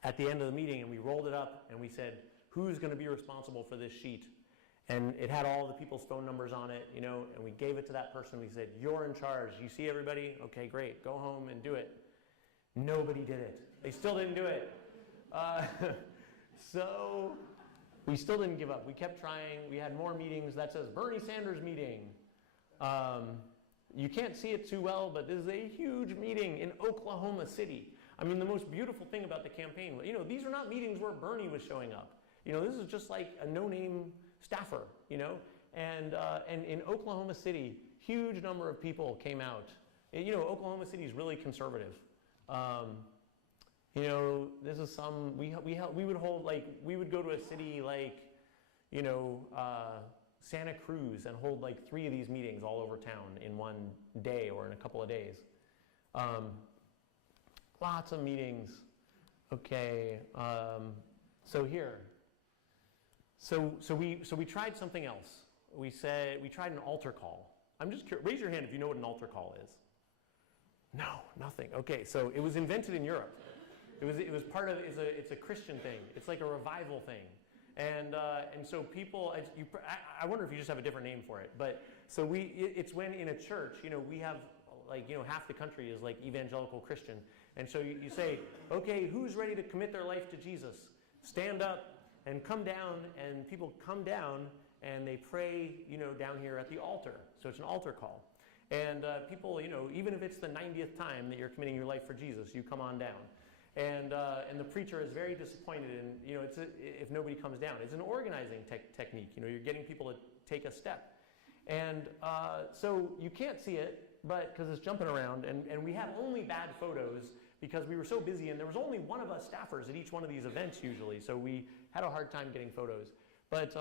at the end of the meeting and we rolled it up and we said, who's going to be responsible for this sheet? And it had all the people's phone numbers on it, you know, and we gave it to that person. We said, you're in charge. You see everybody? Okay, great. Go home and do it. Nobody did it. They still didn't do it. So we still didn't give up. We kept trying. We had more meetings. That says Bernie Sanders meeting. You can't see it too well, but this is a huge meeting in Oklahoma City. I mean, the most beautiful thing about the campaign, you know, these are not meetings where Bernie was showing up. You know, this is just like a no-name staffer, you know. And in Oklahoma City, huge number of people came out. You know, Oklahoma City is really conservative. You know, this is some, we would hold, like, we would go to a city like, you know, Santa Cruz and hold like 3 of these meetings all over town in one day or in a couple of days. Lots of meetings. Okay, so here. So we tried something else. We tried an altar call. I'm just curious, raise your hand if you know what an altar call is. No, nothing. Okay, so it was invented in Europe. It was part of, it's a Christian thing. It's like a revival thing. And so people, I wonder if you just have a different name for it, but so it's when in a church, we have like, half the country is like evangelical Christian. And so you say, okay, who's ready to commit their life to Jesus? Stand up and come down, and people come down and they pray, down here at the altar. So it's an altar call. And people, even if it's the 90th time that you're committing your life for Jesus, you come on down. And the preacher is very disappointed, and if nobody comes down. It's an organizing technique. You're getting people to take a step. And so you can't see it, but because it's jumping around, and we have only bad photos because we were so busy, and there was only one of us staffers at each one of these events usually, so we had a hard time getting photos. But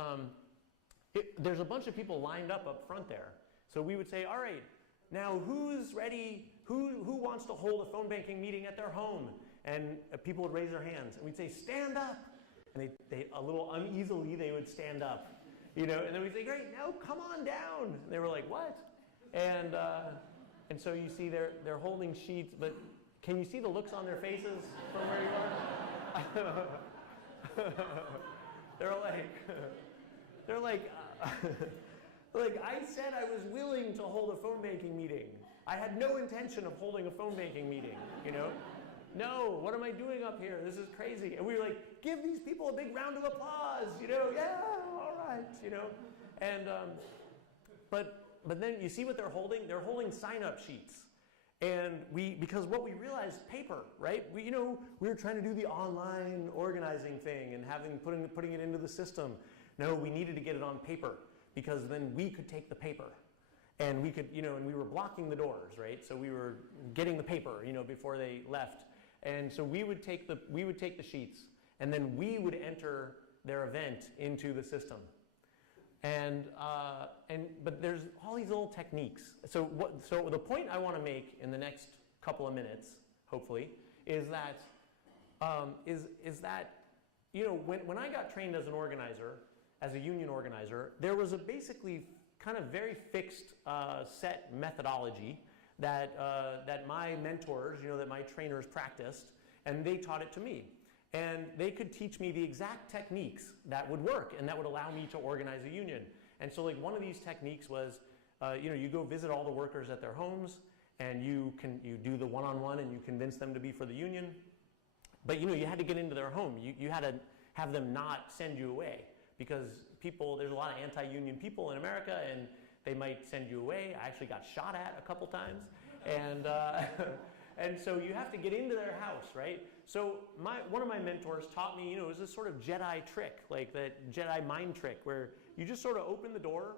there's a bunch of people lined up front there. So we would say, all right, now who's ready, who wants to hold a phone banking meeting at their home? And people would raise their hands, and we'd say, stand up. And they a little uneasily, they would stand up. And then we'd say, great, now come on down. And they were like, what? And so you see they're holding sheets, but can you see the looks on their faces from where you are? they're like, like I said I was willing to hold a phone banking meeting. I had no intention of holding a phone banking meeting, No, what am I doing up here? This is crazy. And we were like, give these people a big round of applause, yeah, all right, And, but then you see what they're holding? They're holding sign-up sheets. And because what we realized, paper, right? We were trying to do the online organizing thing and putting it into the system. No, we needed to get it on paper because then we could take the paper. And we could, and we were blocking the doors, right? So we were getting the paper, before they left. And so we would take the sheets, and then we would enter their event into the system. But there's all these little techniques. So the point I want to make in the next couple of minutes, hopefully, is that when I got trained as an organizer, as a union organizer, there was a basically kind of very fixed set methodology that my mentors, that my trainers practiced, and they taught it to me. And they could teach me the exact techniques that would work and that would allow me to organize a union. And so like one of these techniques was, you go visit all the workers at their homes, and you do the one-on-one and you convince them to be for the union. But you had to get into their home. You had to have them not send you away, because there's a lot of anti-union people in America, and they might send you away. I actually got shot at a couple times. And so you have to get into their house, right? So one of my mentors taught me, it was this sort of Jedi trick, like that Jedi mind trick, where you just sort of open the door,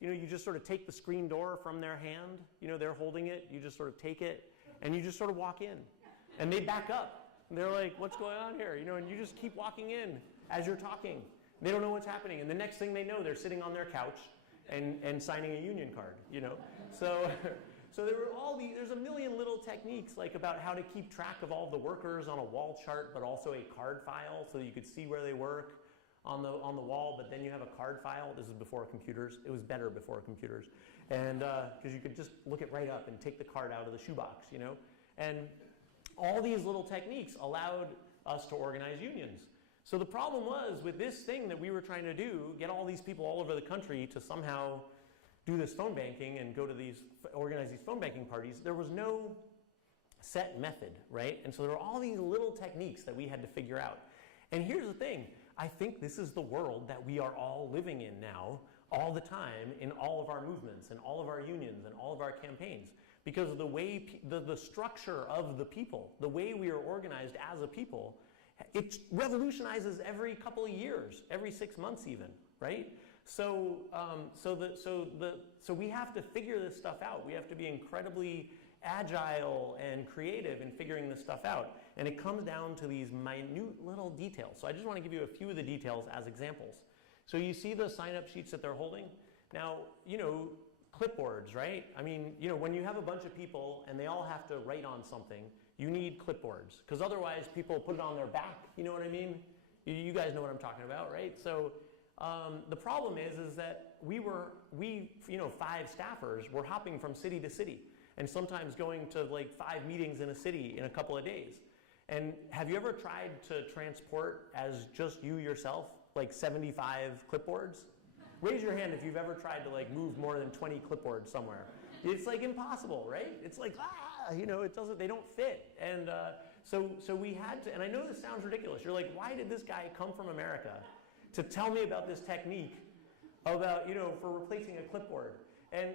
you just sort of take the screen door from their hand, they're holding it, you just sort of take it, and you just sort of walk in. And they back up. And they're like, what's going on here? And you just keep walking in as you're talking. They don't know what's happening. And the next thing they know, they're sitting on their couch and signing a union card, So there were there's a million little techniques like about how to keep track of all the workers on a wall chart, but also a card file so that you could see where they work on the wall, but then you have a card file. This is before computers. It was better before computers. And because you could just look it right up and take the card out of the shoebox, And all these little techniques allowed us to organize unions. So the problem was with this thing that we were trying to do, get all these people all over the country to somehow do this phone banking and organize these phone banking parties, there was no set method, right? And so there were all these little techniques that we had to figure out. And here's the thing, I think this is the world that we are all living in now, all the time, in all of our movements, and all of our unions, and all of our campaigns. Because of the way, the structure of the people, the way we are organized as a people, it revolutionizes every couple of years, every 6 months even, right? So we have to figure this stuff out. We have to be incredibly agile and creative in figuring this stuff out. And it comes down to these minute little details. So I just want to give you a few of the details as examples. So you see the sign-up sheets that they're holding? Now, clipboards, right? I mean, when you have a bunch of people and they all have to write on something, you need clipboards, because otherwise people put it on their back, you know what I mean? You guys know what I'm talking about, right? So the problem is that we, 5 staffers, were hopping from city to city, and sometimes going to like 5 meetings in a city in a couple of days. And have you ever tried to transport as just you yourself, like 75 clipboards? Raise your hand if you've ever tried to like move more than 20 clipboards somewhere. It's like impossible, right? It's like, they don't fit. And so we had to, and I know this sounds ridiculous. You're like, why did this guy come from America to tell me about this technique about, for replacing a clipboard?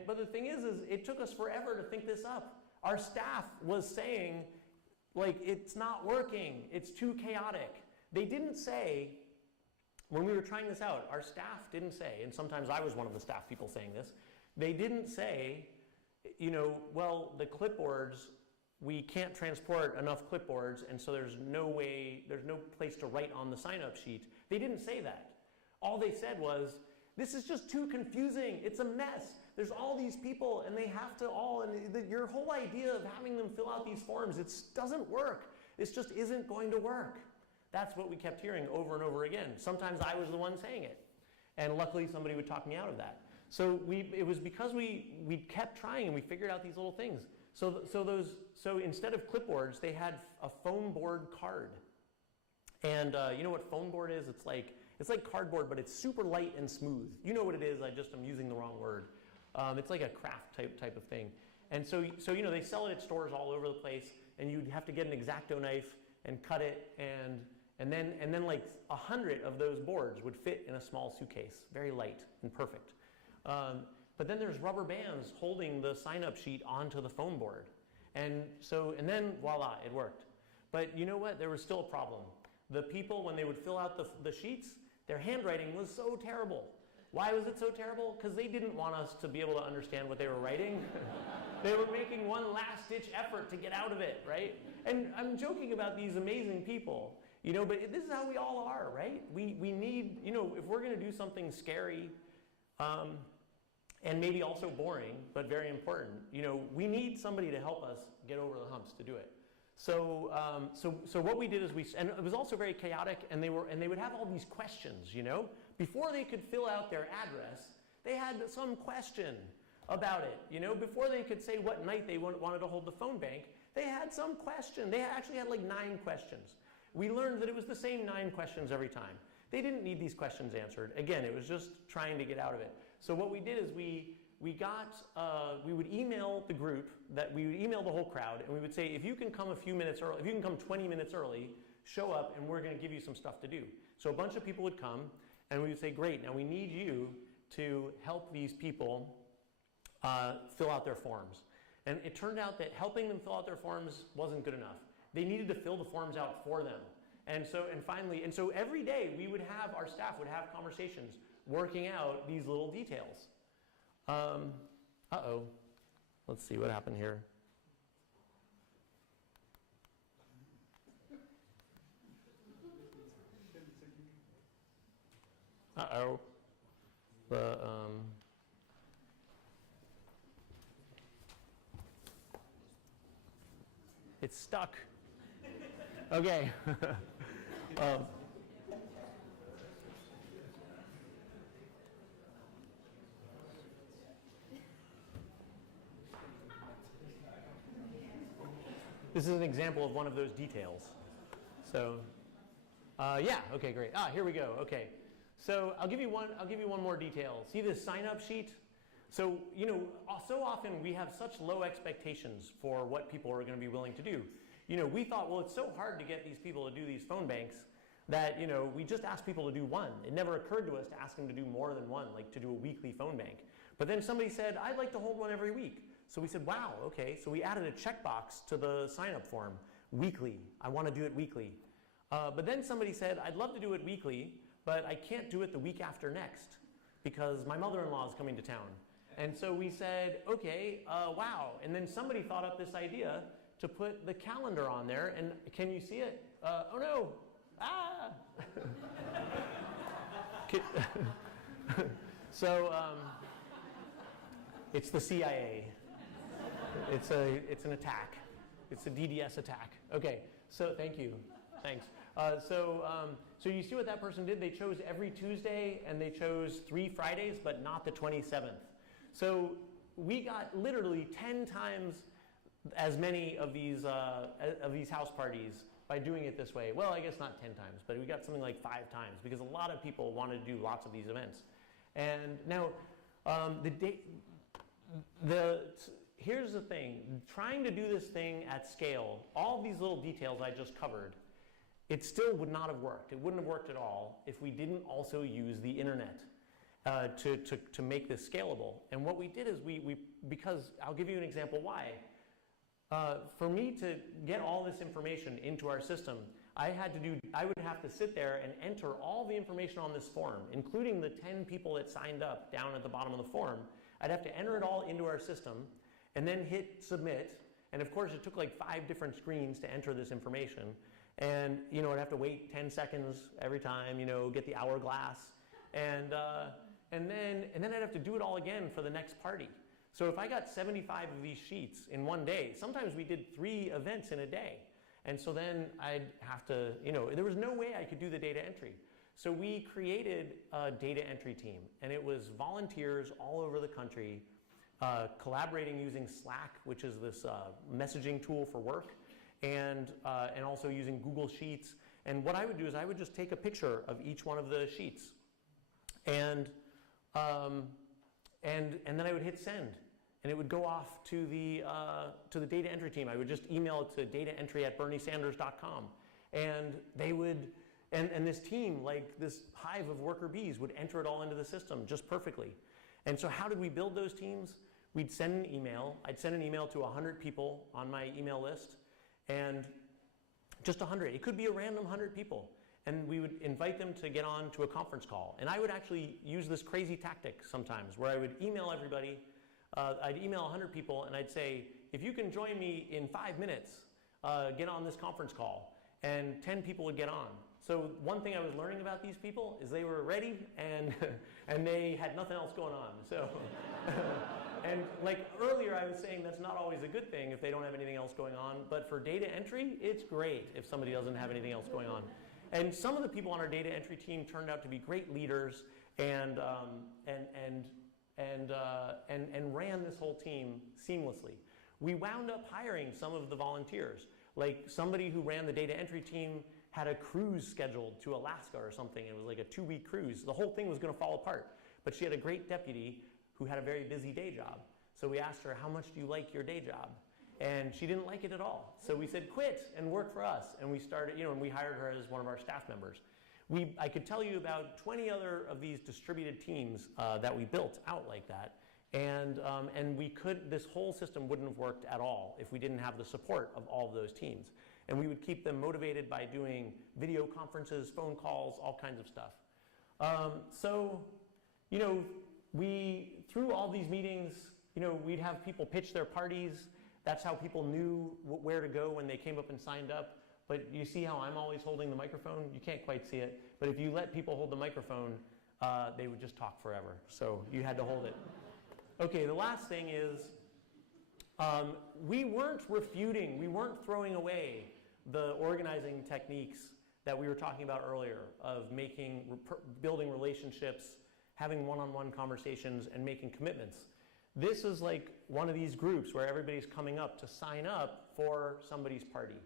But the thing is it took us forever to think this up. Our staff was saying, like, it's not working, it's too chaotic. They didn't say, when we were trying this out, our staff didn't say, and sometimes I was one of the staff people saying this, they didn't say, well, the clipboards, we can't transport enough clipboards, and so there's no place to write on the sign-up sheet. They didn't say that. All they said was, this is just too confusing, it's a mess. There's all these people, and they have to all, and your whole idea of having them fill out these forms, it doesn't work. This just isn't going to work. That's what we kept hearing over and over again. Sometimes I was the one saying it, and luckily somebody would talk me out of that. So it was because we kept trying, and we figured out these little things. So instead of clipboards, they had a phone board card. And you know what phone board is? It's like cardboard, but it's super light and smooth. You know what it is, I'm using the wrong word. It's like a craft type of thing. And so they sell it at stores all over the place, and you'd have to get an X-Acto knife and cut it, and then like 100 of those boards would fit in a small suitcase, very light and perfect. But then there's rubber bands holding the sign-up sheet onto the phone board. And then voila, it worked. But you know what? There was still a problem. The people, when they would fill out the sheets, their handwriting was so terrible. Why was it so terrible? Because they didn't want us to be able to understand what they were writing. They were making one last-ditch effort to get out of it, right? And I'm joking about these amazing people, but this is how we all are, right? We need, if we're going to do something scary, and maybe also boring, but very important, we need somebody to help us get over the humps to do it. So what we did is and it was also very chaotic, and they would have all these questions, Before they could fill out their address, they had some question about it, Before they could say what night they wanted to hold the phone bank, they had some question. They actually had like 9 questions. We learned that it was the same 9 questions every time. They didn't need these questions answered. Again, it was just trying to get out of it. So what we did is we would email the group, we would email the whole crowd, and we would say, if you can come a few minutes early, if you can come 20 minutes early, show up, and we're going to give you some stuff to do. So a bunch of people would come, and we would say, great, now we need you to help these people fill out their forms. And it turned out that helping them fill out their forms wasn't good enough. They needed to fill the forms out for them. And so every day our staff would have conversations working out these little details. Let's see what happened here. It's stuck. Okay. This is an example of one of those details. So, okay, great. Here we go. Okay, so I'll give you one more detail. See this sign-up sheet? So, so often we have such low expectations for what people are going to be willing to do. We thought, well, it's so hard to get these people to do these phone banks that, we just asked people to do one. It never occurred to us to ask them to do more than one, like to do a weekly phone bank. But then somebody said, I'd like to hold one every week. So we said, wow, okay. So we added a checkbox to the sign-up form, weekly. I want to do it weekly. But then somebody said, I'd love to do it weekly, but I can't do it the week after next because my mother-in-law is coming to town. And so we said, okay, wow. And then somebody thought up this idea to put the calendar on there. And can you see it? Oh no, So it's the CIA. It's an attack. It's a DDS attack. Okay, so thank you. Thanks. So you see what that person did? They chose every Tuesday and they chose 3 Fridays, but not the 27th. So we got literally 10 times as many of these house parties by doing it this way. Well, I guess not 10 times, but we got something like 5 times because a lot of people wanted to do lots of these events. And now, here's the thing. Trying to do this thing at scale, all these little details I just covered, it still would not have worked. It wouldn't have worked at all if we didn't also use the internet to make this scalable. And what we did is because I'll give you an example why. For me to get all this information into our system, I would have to sit there and enter all the information on this form, including the 10 people that signed up down at the bottom of the form. I'd have to enter it all into our system and then hit submit. And of course, it took like 5 different screens to enter this information. And I'd have to wait 10 seconds every time, get the hourglass. And then I'd have to do it all again for the next party. So if I got 75 of these sheets in one day, sometimes we did 3 events in a day. And so then I'd have to, there was no way I could do the data entry. So we created a data entry team, and it was volunteers all over the country collaborating using Slack, which is this messaging tool for work, and also using Google Sheets. And what I would do is I would just take a picture of each one of the sheets, and then I would hit send, and it would go off to the data entry team. I would just email it to dataentry@berniesanders.com, and they would, and this team, like this hive of worker bees, would enter it all into the system just perfectly. And so how did we build those teams? We'd send an email. I'd send an email to 100 people on my email list, and just 100. It could be a random 100 people. And we would invite them to get on to a conference call. And I would actually use this crazy tactic sometimes where I would email everybody. I'd email 100 people and I'd say, if you can join me in 5 minutes, get on this conference call. And 10 people would get on. So one thing I was learning about these people is they were ready and they had nothing else going on. So, and like earlier I was saying that's not always a good thing if they don't have anything else going on. But for data entry, it's great if somebody doesn't have anything else going on. And some of the people on our data entry team turned out to be great leaders and ran this whole team seamlessly. We wound up hiring some of the volunteers. Like somebody who ran the data entry team had a cruise scheduled to Alaska or something. It was like a 2-week cruise. The whole thing was going to fall apart. But she had a great deputy who had a very busy day job. So we asked her, how much do you like your day job? And she didn't like it at all. So we said, quit and work for us. And we started, and we hired her as one of our staff members. I could tell you about 20 other of these distributed teams that we built out like that. And this whole system wouldn't have worked at all if we didn't have the support of all of those teams. And we would keep them motivated by doing video conferences, phone calls, all kinds of stuff. Through all these meetings, we'd have people pitch their parties. That's how people knew where to go when they came up and signed up. But you see how I'm always holding the microphone? You can't quite see it. But if you let people hold the microphone, they would just talk forever. So you had to hold it. Okay, the last thing is we weren't refuting, we weren't throwing away the organizing techniques that we were talking about earlier of building relationships, having one-on-one conversations, and making commitments. This is like one of these groups where everybody's coming up to sign up for somebody's party,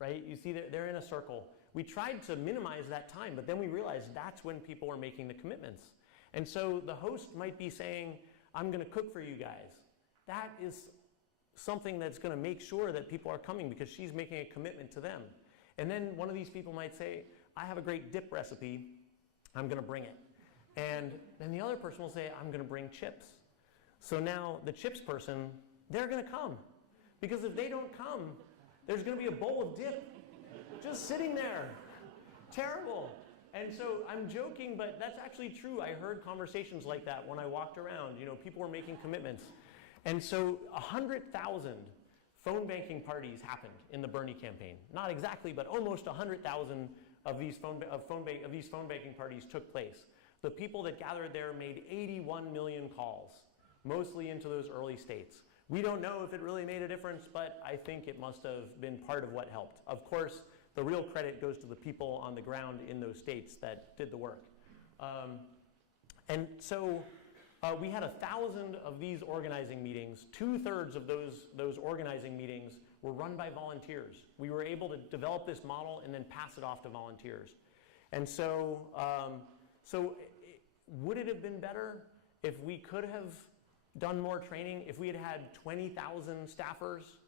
right? You see that they're in a circle. We tried to minimize that time, but then we realized that's when people were making the commitments. And so the host might be saying, I'm going to cook for you guys. That is something that's going to make sure that people are coming because she's making a commitment to them. And then one of these people might say, I have a great dip recipe. I'm going to bring it. And then the other person will say, I'm going to bring chips. So now the chips person, they're going to come. Because if they don't come, there's going to be a bowl of dip just sitting there. Terrible. And so I'm joking, but that's actually true. I heard conversations like that when I walked around. People were making commitments. And so 100,000 phone banking parties happened in the Bernie campaign. Not exactly, but almost 100,000 of these phone banking parties took place. The people that gathered there made 81 million calls, mostly into those early states. We don't know if it really made a difference, but I think it must have been part of what helped. Of course, the real credit goes to the people on the ground in those states that did the work. And so we had 1,000 of these organizing meetings. 2/3 of those organizing meetings were run by volunteers. We were able to develop this model and then pass it off to volunteers. And so, would it have been better if we could have done more training, if we had had 20,000 staffers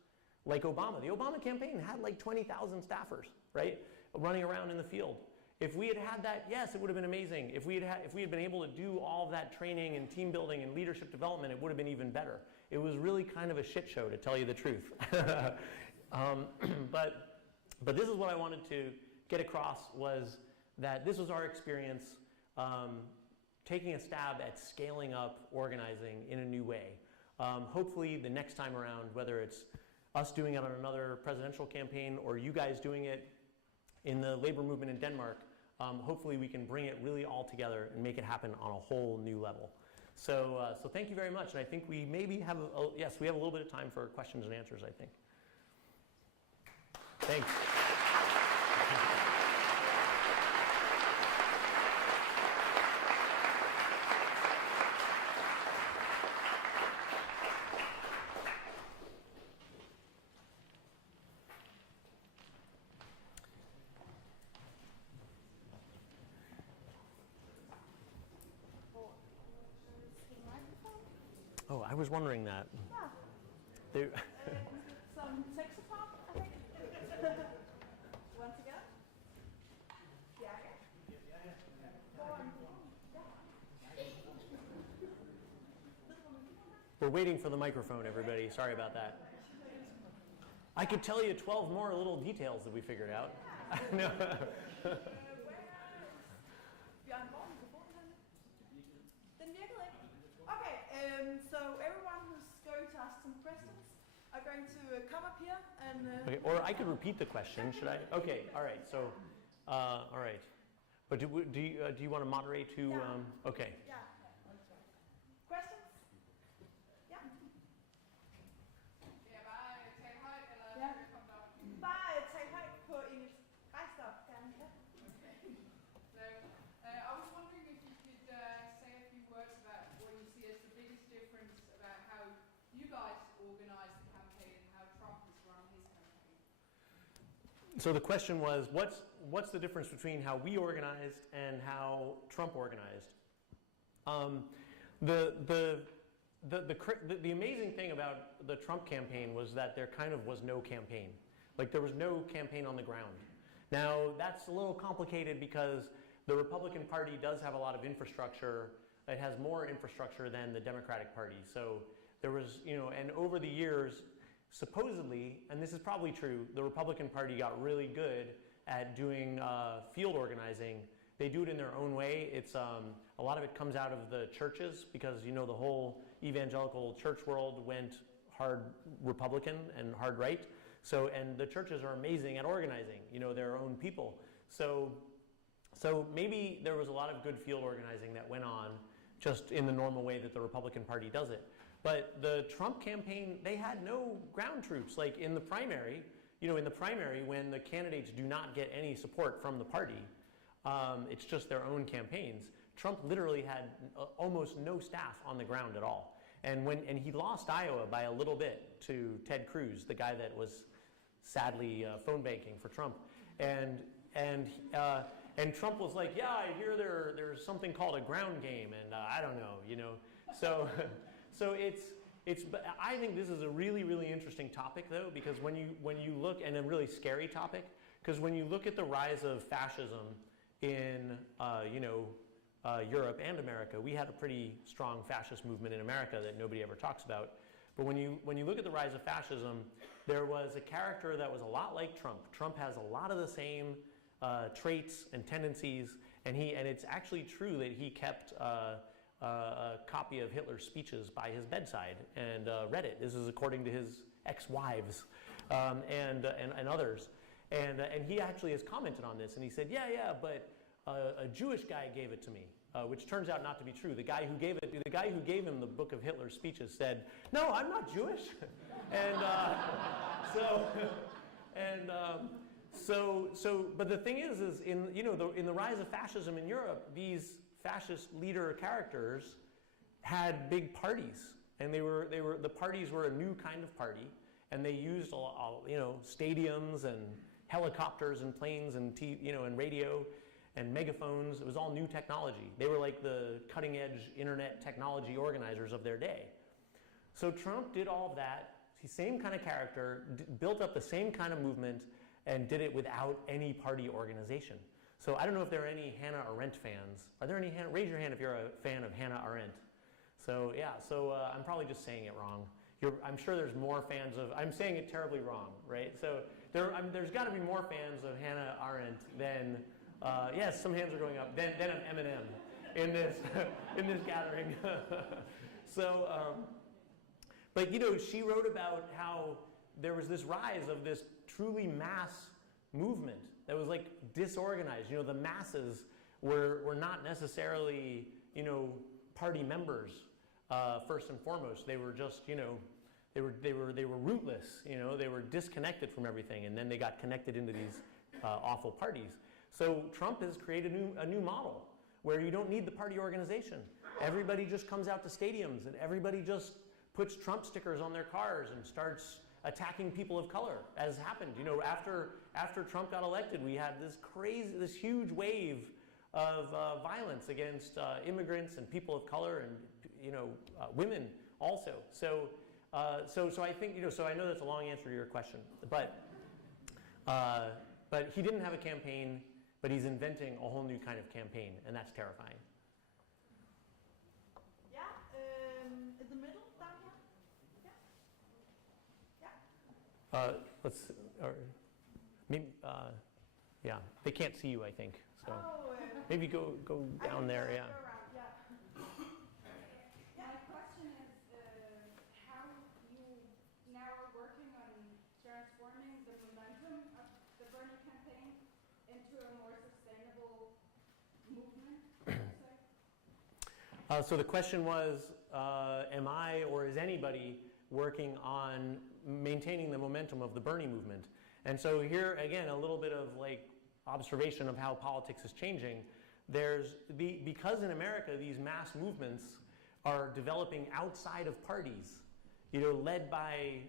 like Obama? The Obama campaign had like 20,000 staffers, right, running around in the field. If we had had that, yes, it would have been amazing. If we had been able to do all of that training and team building and leadership development, it would have been even better. It was really kind of a shit show, to tell you the truth. But this is what I wanted to get across, was that this was our experience taking a stab at scaling up organizing in a new way. Hopefully the next time around, whether it's us doing it on another presidential campaign or you guys doing it in the labor movement in Denmark, hopefully we can bring it really all together and make it happen on a whole new level. So thank you very much, and I think we maybe have, yes, we have a little bit of time for questions and answers, I think. Thanks. Oh, I was wondering that. Yeah. Some saxophone, I think. Once again. Yeah. We're waiting for the microphone, everybody. Sorry about that. I could tell you 12 more little details that we figured out. No. Okay, so everyone who's going to ask some questions are going to come up here and... Okay, or I could repeat the question, should I? Okay, all right, so, all right. But do you want to moderate to, Yeah. Okay. Yeah. Questions? Ja. Skal jeg bare tale højt, eller Ja. skal jeg komme derop? Bare tal højt på engelsk. Rejs dig op, gerne. Ja. So, I was wondering if you could say a few words about what you see as the biggest difference about how you guys organize the campaign and how Trump has run his campaign. So the question was, what's the difference between how we organized and how Trump organized? The amazing thing about the Trump campaign was that there kind of was no campaign. Like, there was no campaign on the ground. Now, that's a little complicated because the Republican Party does have a lot of infrastructure. It has more infrastructure than the Democratic Party. So there was, and over the years, supposedly, and this is probably true, the Republican Party got really good at doing field organizing. They do it in their own way. It's a lot of it comes out of the churches because the whole evangelical church world went hard Republican and hard right. So, and the churches are amazing at organizing, their own people. So maybe there was a lot of good field organizing that went on just in the normal way that the Republican Party does it. But the Trump campaign, they had no ground troops. Like in the primary, when the candidates do not get any support from the party, it's just their own campaigns. Trump literally had almost no staff on the ground at all. And he lost Iowa by a little bit to Ted Cruz, the guy that was sadly phone banking for Trump. And Trump was like, yeah, I hear there's something called a ground game, and I don't know, So but I think this is a really, really interesting topic, though, because when you look, and a really scary topic, because when you look at the rise of fascism in Europe and America, we had a pretty strong fascist movement in America that nobody ever talks about. But when you look at the rise of fascism, there was a character that was a lot like Trump. Trump has a lot of the same traits and tendencies, and it's actually true that he kept a copy of Hitler's speeches by his bedside and read it. This is according to his ex-wives and others. And he actually has commented on this, and he said, yeah, but a Jewish guy gave it to me, which turns out not to be true. The guy who gave him the book of Hitler's speeches said, "No, I'm not Jewish," but the thing is in the rise of fascism in Europe, these fascist leader characters had big parties, and the parties were a new kind of party, and they used stadiums and helicopters and planes and and radio and megaphones. It was all new technology. They were like the cutting edge internet technology organizers of their day. So Trump did all of that, same kind of character, built up the same kind of movement, and did it without any party organization. So I don't know if there are any Hannah Arendt fans. Are there any? Raise your hand if you're a fan of Hannah Arendt. So yeah, I'm probably just saying it wrong. I'm sure there's more fans of, I'm saying it terribly wrong, right? So there's got to be more fans of Hannah Arendt than, yes, some hands are going up, than of Eminem in this gathering. But she wrote about how there was this rise of this truly mass movement that was like disorganized. The masses were not necessarily, party members first and foremost. They were just, they were rootless. They were disconnected from everything, and then they got connected into these awful parties. So Trump has created a new model where you don't need the party organization. Everybody just comes out to stadiums, and everybody just puts Trump stickers on their cars and starts attacking people of color, as happened. After Trump got elected, we had this huge wave of violence against immigrants and people of color and women also. So I think so I know that's a long answer to your question, but he didn't have a campaign, but he's inventing a whole new kind of campaign, and that's terrifying. Yeah, in the middle down here. Yeah. Let's maybe yeah, they can't see you, I think. So maybe go down there. Yeah. My question is how you now are working on transforming the momentum of the Bernie campaign into a more sustainable movement, I would say. So the question was, am I or is anybody working on maintaining the momentum of the Bernie movement? And so here, again, a little bit of observation of how politics is changing. Because in America, these mass movements are developing outside of parties, led by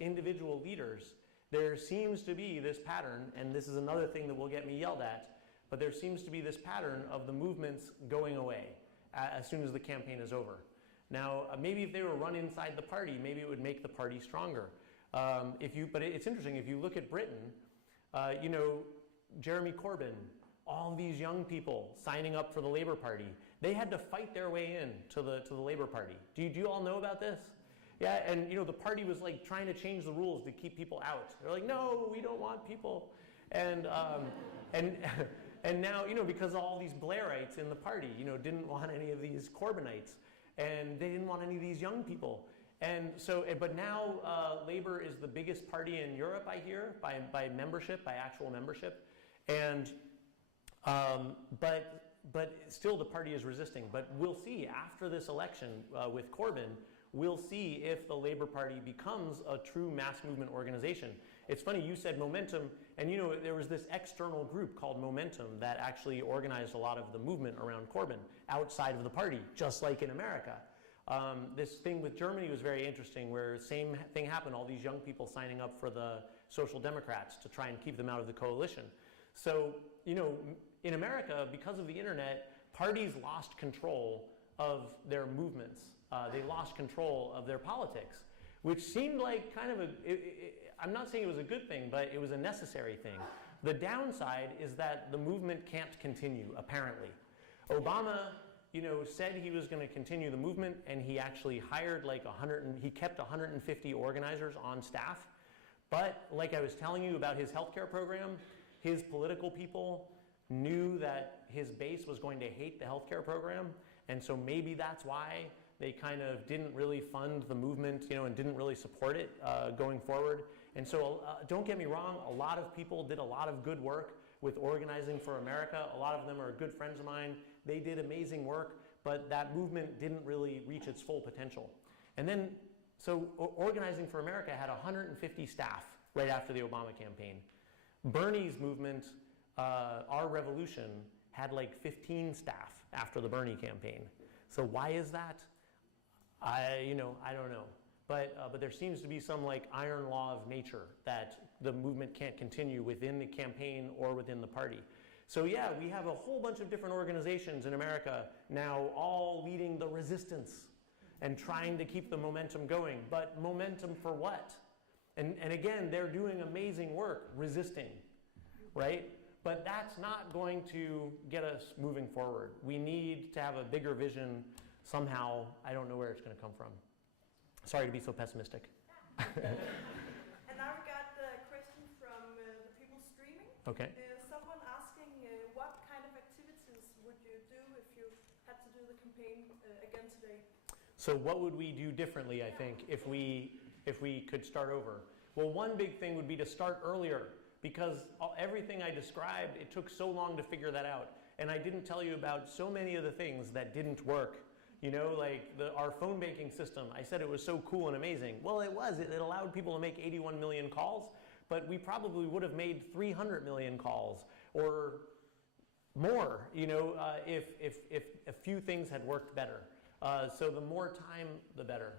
individual leaders. There seems to be this pattern, and this is another thing that will get me yelled at, but there seems to be this pattern of the movements going away as soon as the campaign is over. Now, maybe if they were run inside the party, maybe it would make the party stronger. But it's interesting, if you look at Britain, Jeremy Corbyn, all these young people signing up for the Labour Party, they had to fight their way in to the Labour Party. Do you all know about this? Yeah, and the party was trying to change the rules to keep people out. They're like, no, we don't want people. And now, because all these Blairites in the party, didn't want any of these Corbynites, and they didn't want any of these young people. And so, but now Labour is the biggest party in Europe, I hear, by membership, by actual membership. And but still the party is resisting. But we'll see after this election with Corbyn, we'll see if the Labour Party becomes a true mass movement organization. It's funny, you said momentum, and there was this external group called Momentum that actually organized a lot of the movement around Corbyn outside of the party, just like in America. This thing with Germany was very interesting, where same thing happened, all these young people signing up for the Social Democrats to try and keep them out of the coalition. So, in America, because of the internet, parties lost control of their movements. They lost control of their politics, which seemed like kind of I'm not saying it was a good thing, but it was a necessary thing. The downside is that the movement can't continue, apparently. Obama, said he was going to continue the movement, and he actually hired he kept 150 organizers on staff. But like I was telling you about his healthcare program, his political people knew that his base was going to hate the healthcare program, and so maybe that's why they kind of didn't really fund the movement, and didn't really support it going forward. And so don't get me wrong, a lot of people did a lot of good work with Organizing for America. A lot of them are good friends of mine. They did amazing work, but that movement didn't really reach its full potential. And then, so Organizing for America had 150 staff right after the Obama campaign. Bernie's movement, Our Revolution, had like 15 staff after the Bernie campaign. So why is that? I don't know. But there seems to be some like iron law of nature that the movement can't continue within the campaign or within the party. So yeah, we have a whole bunch of different organizations in America now all leading the resistance and trying to keep the momentum going. But momentum for what? And again, they're doing amazing work resisting, right? But that's not going to get us moving forward. We need to have a bigger vision somehow. I don't know where it's going to come from. Sorry to be so pessimistic. And now we got a question from the people streaming. Okay. Someone asking what kind of activities would you do if you had to do the campaign again today? So what would we do differently, I think, if we could start over? Well, one big thing would be to start earlier, because everything I described, it took so long to figure that out. And I didn't tell you about so many of the things that didn't work. You know, like our phone banking system, I said it was so cool and amazing. Well, it was. It allowed people to make 81 million calls, but we probably would have made 300 million calls or more, you know, if a few things had worked better. So the more time, the better.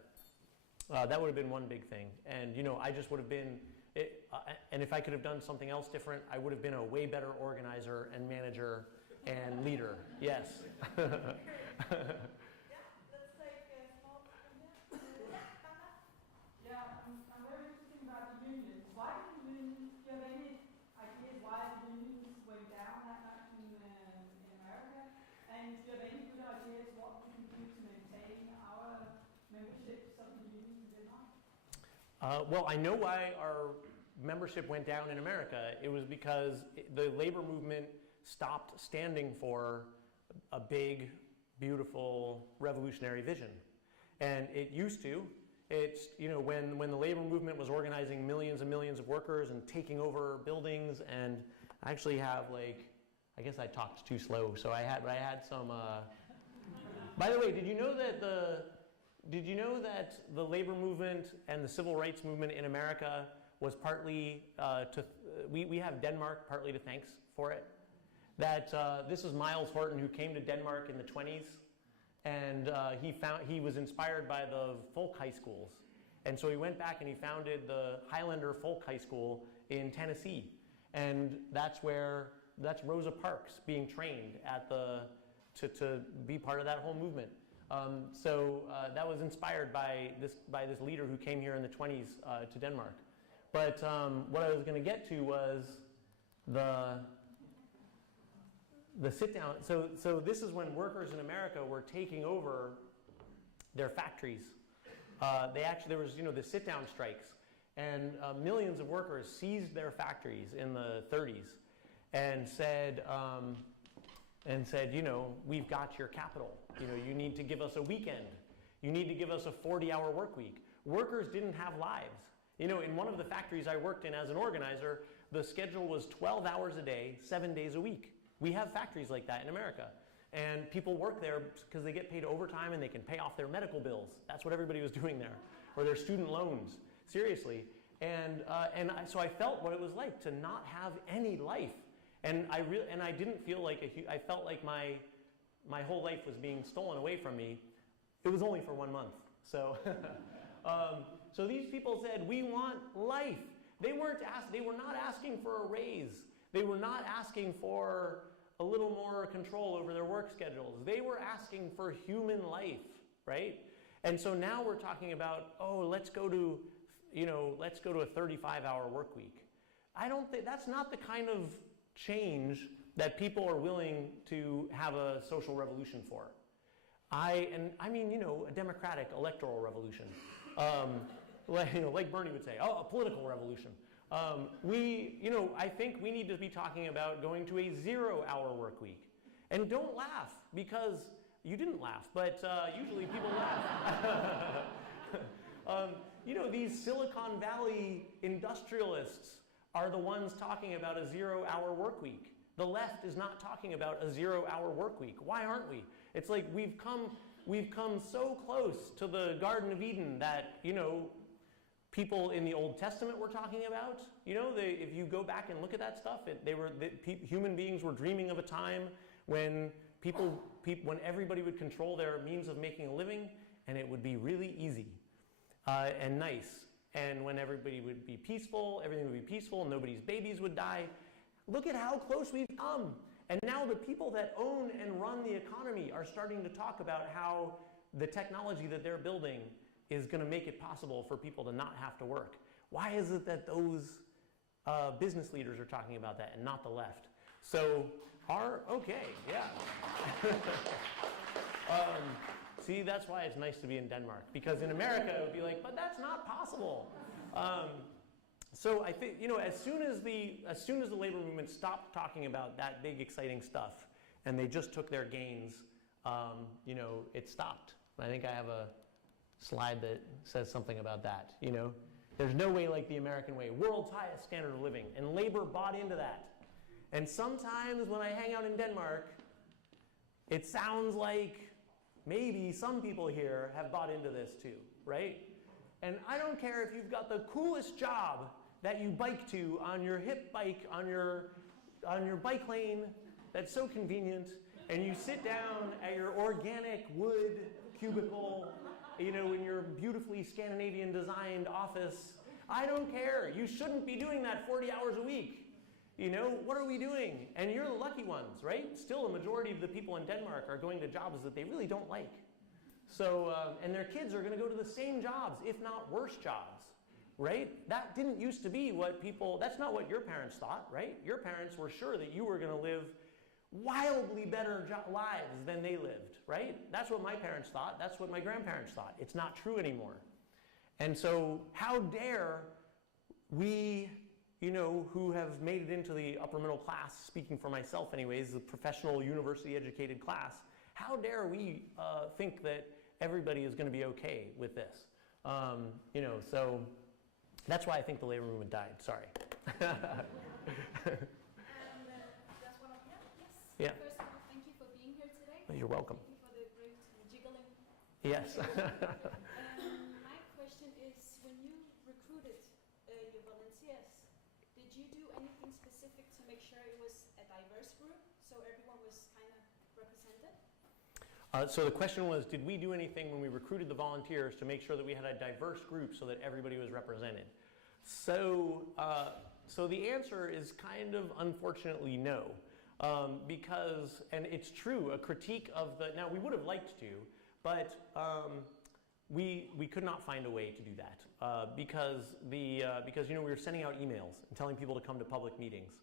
That would have been one big thing. And, you know, I just would have been, and if I could have done something else different, I would have been a way better organizer and manager and leader. Yes. Yeah, I'm very interested about the unions. Why did the unions, do you have any ideas why the unions went down that much in America? And do you have any good ideas what we can do to maintain our memberships of the unions in Denmark? Well, I know why our membership went down in America. It was because the labor movement stopped standing for a big, beautiful, revolutionary vision. And it used to. It's, you know, when the labor movement was organizing millions and millions of workers and taking over buildings, and I actually have like, I guess I talked too slow, so I had some, by the way, did you know that the labor movement and the civil rights movement in America was partly we have Denmark partly to thanks for it? That this is Miles Horton, who came to Denmark in the 20s. And he was inspired by the folk high schools. And so he went back and he founded the Highlander Folk High School in Tennessee. And that's Rosa Parks being trained at to be part of that whole movement. So that was inspired by this leader who came here in the 20s to Denmark. But what I was going to get to was the sit down. So this is when workers in America were taking over their factories. There was, you know, the sit down strikes, and millions of workers seized their factories in the 30s and said, you know, we've got your capital. You know, you need to give us a weekend. You need to give us a 40-hour work week. Workers didn't have lives. You know, in one of the factories I worked in as an organizer, the schedule was 12 hours a day, 7 days a week. We have factories like that in America. And people work there because they get paid overtime and they can pay off their medical bills. That's what everybody was doing there. Or their student loans. Seriously. So I felt what it was like to not have any life. And I didn't feel like I felt like my whole life was being stolen away from me. It was only for 1 month. So so these people said, we want life. They were not asking for a raise. They were not asking for a little more control over their work schedules. They were asking for human life, right? And so now we're talking about, let's go to a 35-hour work week. I don't think that's not the kind of change that people are willing to have a social revolution for. I mean, you know, a democratic electoral revolution, like Bernie would say, a political revolution. I think we need to be talking about going to a 0-hour work week. And don't laugh, because you didn't laugh, but usually people laugh. You know, these Silicon Valley industrialists are the ones talking about a 0-hour work week. The left is not talking about a 0-hour work week. Why aren't we? It's like we've come so close to the Garden of Eden that, you know, people in the Old Testament were talking about. You know, if you go back and look at that stuff, human beings were dreaming of a time when when everybody would control their means of making a living, and it would be really easy and nice. And when everybody would be peaceful, everything would be peaceful, and nobody's babies would die. Look at how close we've come. And now the people that own and run the economy are starting to talk about how the technology that they're building is going to make it possible for people to not have to work. Why is it that those business leaders are talking about that and not the left? So, okay, yeah. See, that's why it's nice to be in Denmark, because in America it would be like, but that's not possible. So I think, you know, as soon as the labor movement stopped talking about that big exciting stuff, and they just took their gains, you know, it stopped. I think I have a slide that says something about that. You know, there's no way like the American way, world's highest standard of living, and labor bought into that. And sometimes when I hang out in Denmark, it sounds like maybe some people here have bought into this too, right? And I don't care if you've got the coolest job that you bike to on your hip bike, on your bike lane that's so convenient, and you sit down at your organic wood cubicle, you know, in your beautifully Scandinavian designed office. I don't care. You shouldn't be doing that 40 hours a week. You know, what are we doing? And you're the lucky ones, right? Still, a majority of the people in Denmark are going to jobs that they really don't like. So, and their kids are going to go to the same jobs, if not worse jobs, right? That didn't used to be what people, that's not what your parents thought, right? Your parents were sure that you were going to live wildly better lives than they lived, right? That's what my parents thought. That's what my grandparents thought. It's not true anymore. And so how dare we, you know, who have made it into the upper middle class, speaking for myself anyways, the professional university educated class, how dare we think that everybody is going to be okay with this? You know, so that's why I think the labor movement died. Sorry. Yeah. First of all, thank you for being here today. You're welcome. Thank you for the great jiggling. Yes. My question is, when you recruited your volunteers, did you do anything specific to make sure it was a diverse group, so everyone was kind of represented? So the question was, did we do anything when we recruited the volunteers to make sure that we had a diverse group so that everybody was represented? So, so the answer is kind of unfortunately no. Because, and it's true, a critique of the, now we would have liked to, but we could not find a way to do that because you know, we were sending out emails and telling people to come to public meetings.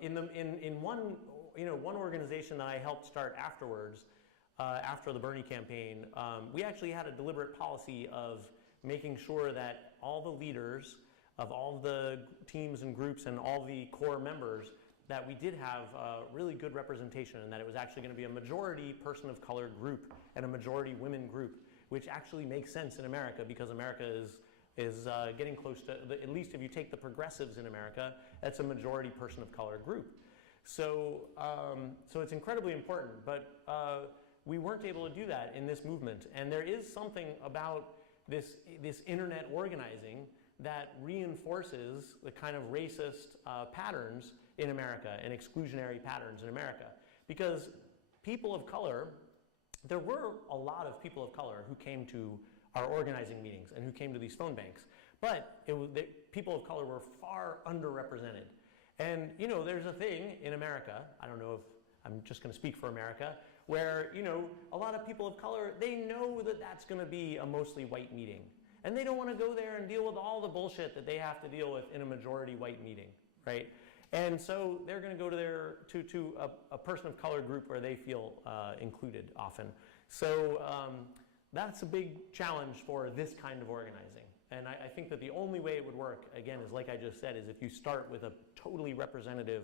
In one, you know, one organization that I helped start afterwards, after the Bernie campaign, we actually had a deliberate policy of making sure that all the leaders of all the teams and groups and all the core members, that we did have really good representation, and that it was actually going to be a majority person of color group and a majority women group, which actually makes sense in America because America is getting close to, at least if you take the progressives in America, that's a majority person of color group. So, so it's incredibly important, but we weren't able to do that in this movement. And there is something about this internet organizing that reinforces the kind of racist patterns in America and exclusionary patterns in America. Because people of color, there were a lot of people of color who came to our organizing meetings and who came to these phone banks. But people of color were far underrepresented. And you know, there's a thing in America, I don't know if I'm just going to speak for America, where, you know, a lot of people of color, they know that that's going to be a mostly white meeting. And they don't want to go there and deal with all the bullshit that they have to deal with in a majority white meeting, right? And so they're going to go to a person of color group where they feel included often. So that's a big challenge for this kind of organizing. And I think that the only way it would work, again, is like I just said, is if you start with a totally representative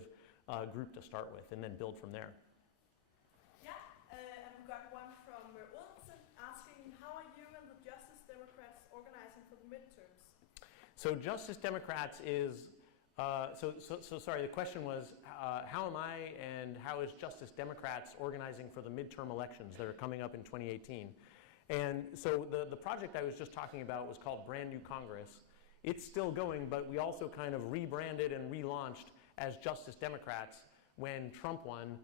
group to start with and then build from there. Yeah, and we got one from Åbent asking, how are you and the Justice Democrats organizing for the midterms? So Justice Democrats is So sorry, the question was, how am I and how is Justice Democrats organizing for the midterm elections that are coming up in 2018? And so the project I was just talking about was called Brand New Congress. It's still going, but we also kind of rebranded and relaunched as Justice Democrats when Trump won.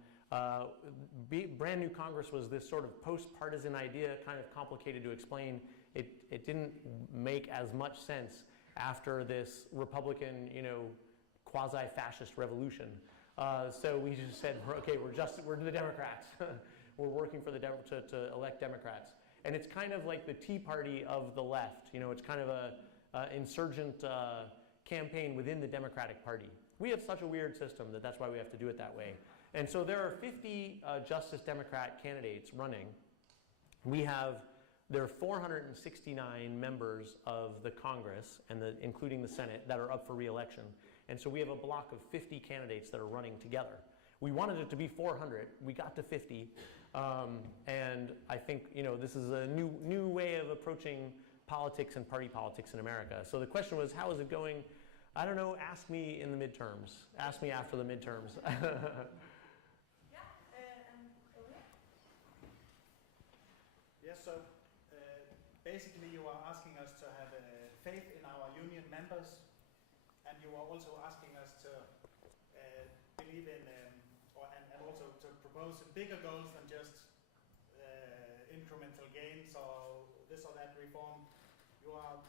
Brand New Congress was this sort of post-partisan idea, kind of complicated to explain. It didn't make as much sense after this Republican, quasi-fascist revolution. So we just said, okay, we're the Democrats. We're working for to elect Democrats. And it's kind of like the Tea Party of the left. It's kind of a insurgent campaign within the Democratic Party. We have such a weird system that's why we have to do it that way. And so there are 50 Justice Democrat candidates running. There are 469 members of the Congress, including the Senate, that are up for re-election. And so we have a block of 50 candidates that are running together. We wanted it to be 400. We got to 50. And I think this is a new way of approaching politics and party politics in America. So the question was, how is it going? I don't know. Ask me in the midterms. Ask me after the midterms. Yes, so basically you are asking us to have faith in our union members, and you are also asking us to believe in, and also to propose bigger goals than just incremental gains or this or that reform. You are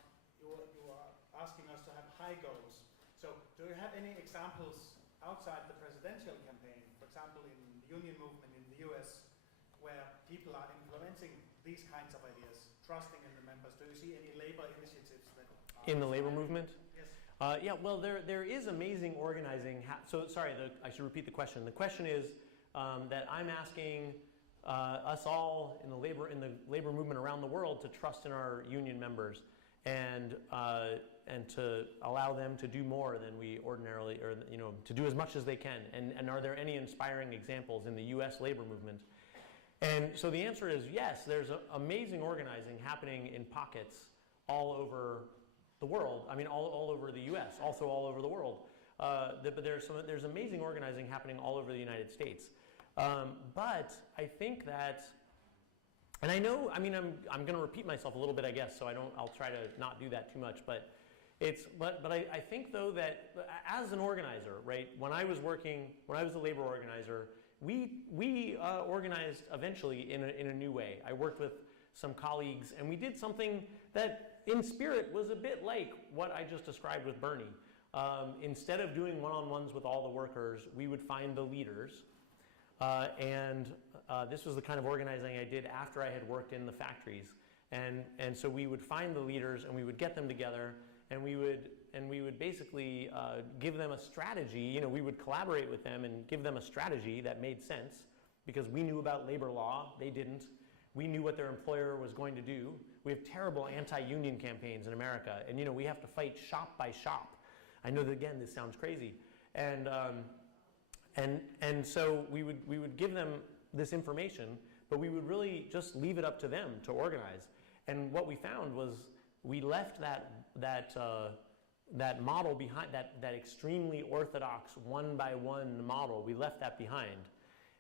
asking us to have high goals. So do you have any examples outside the presidential campaign, for example in the union movement in the US, where people are implementing these kinds of ideas, trusting in the members? Do you see any labor initiatives that are in the labor movement? Yes. Yeah, well, there is amazing organizing. So sorry, I should repeat the question. The question is that I'm asking us all in the labor movement around the world to trust in our union members and to allow them to do more than we ordinarily, or to do as much as they can. And are there any inspiring examples in the U.S. labor movement? And so the answer is yes. There's amazing organizing happening in pockets all over the world. I mean, all over the U.S., also all over the world. But there's amazing organizing happening all over the United States. But I think that, and I'm going to repeat myself a little bit, I guess, so I'll try to not do that too much. But I think though that as an organizer, right, when I was a labor organizer, we organized eventually in a new way. I worked with some colleagues, and we did something that in spirit was a bit like what I just described with Bernie. Instead of doing one-on-ones with all the workers, we would find the leaders. This was the kind of organizing I did after I had worked in the factories. And so we would find the leaders, and we would get them together, and we would basically give them a strategy. We would collaborate with them and give them a strategy that made sense, because we knew about labor law, they didn't. We knew what their employer was going to do. We have terrible anti-union campaigns in America, and we have to fight shop by shop. I know that, again, this sounds crazy. And so we would give them this information, but we would really just leave it up to them to organize. And what we found was we left that model behind, that extremely orthodox one-by-one model. We left that behind,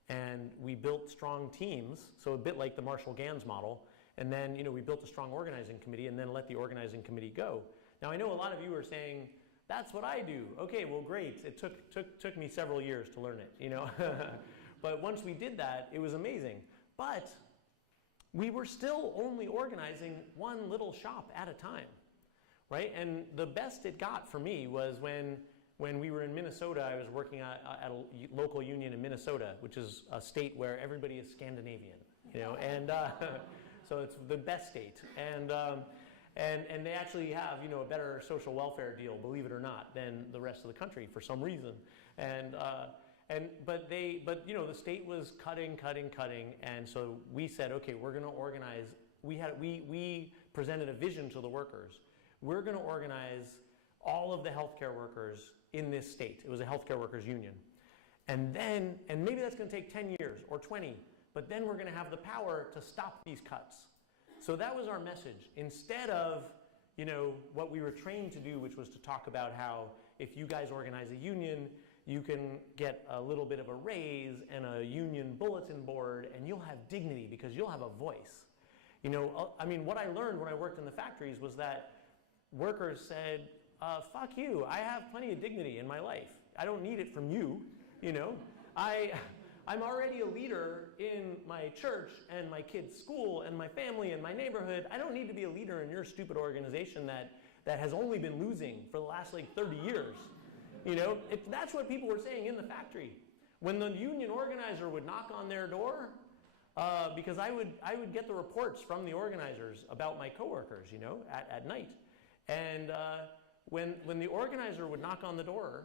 and we built strong teams. So a bit like the Marshall Gans model. And then we built a strong organizing committee, and then let the organizing committee go. Now I know a lot of you are saying, that's what I do. Okay, well, great. It took me several years to learn it, But once we did that, it was amazing. But we were still only organizing one little shop at a time, right? And the best it got for me was when we were in Minnesota. I was working at a local union in Minnesota, which is a state where everybody is Scandinavian, and so it's the best state. And they actually have, a better social welfare deal, believe it or not, than the rest of the country for some reason. But the state was cutting, and so we said, okay, we're going to organize. We presented a vision to the workers. We're going to organize all of the healthcare workers in this state. It was a healthcare workers union, and maybe that's going to take 10 years or 20, but then we're going to have the power to stop these cuts. So that was our message. Instead of, what we were trained to do, which was to talk about how, if you guys organize a union, you can get a little bit of a raise and a union bulletin board, and you'll have dignity because you'll have a voice. You know, I mean, what I learned when I worked in the factories was that workers said, fuck you, I have plenty of dignity in my life. I don't need it from you, you know. I'm already a leader in my church and my kids' school and my family and my neighborhood. I don't need to be a leader in your stupid organization that has only been losing for the last like 30 years. You know, that's what people were saying in the factory. When the union organizer would knock on their door, because I would get the reports from the organizers about my coworkers, you know, at night. And when the organizer would knock on the door,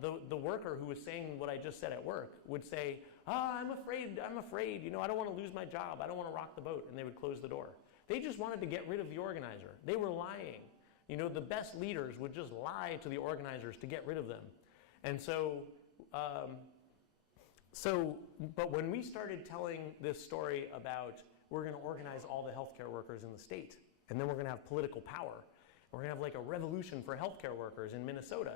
the worker who was saying what I just said at work would say, I'm afraid, you know, I don't want to lose my job, I don't want to rock the boat, and they would close the door. They just wanted to get rid of the organizer. They were lying. You know, the best leaders would just lie to the organizers to get rid of them. And so, but when we started telling this story about we're going to organize all the healthcare workers in the state, and then we're going to have political power, we're going to have like a revolution for healthcare workers in Minnesota,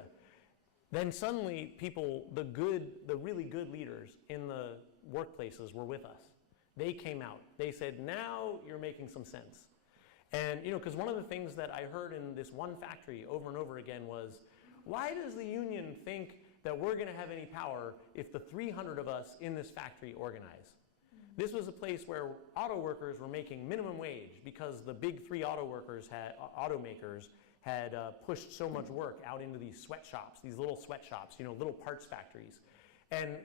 then suddenly people, the really good leaders in the workplaces were with us. They came out. They said, now you're making some sense. And, you know, because one of the things that I heard in this one factory over and over again was, why does the union think that we're going to have any power if the 300 of us in this factory organize? This was a place where auto workers were making minimum wage because the big three automakers had pushed so much work out into these sweatshops, these little sweatshops, you know, little parts factories. And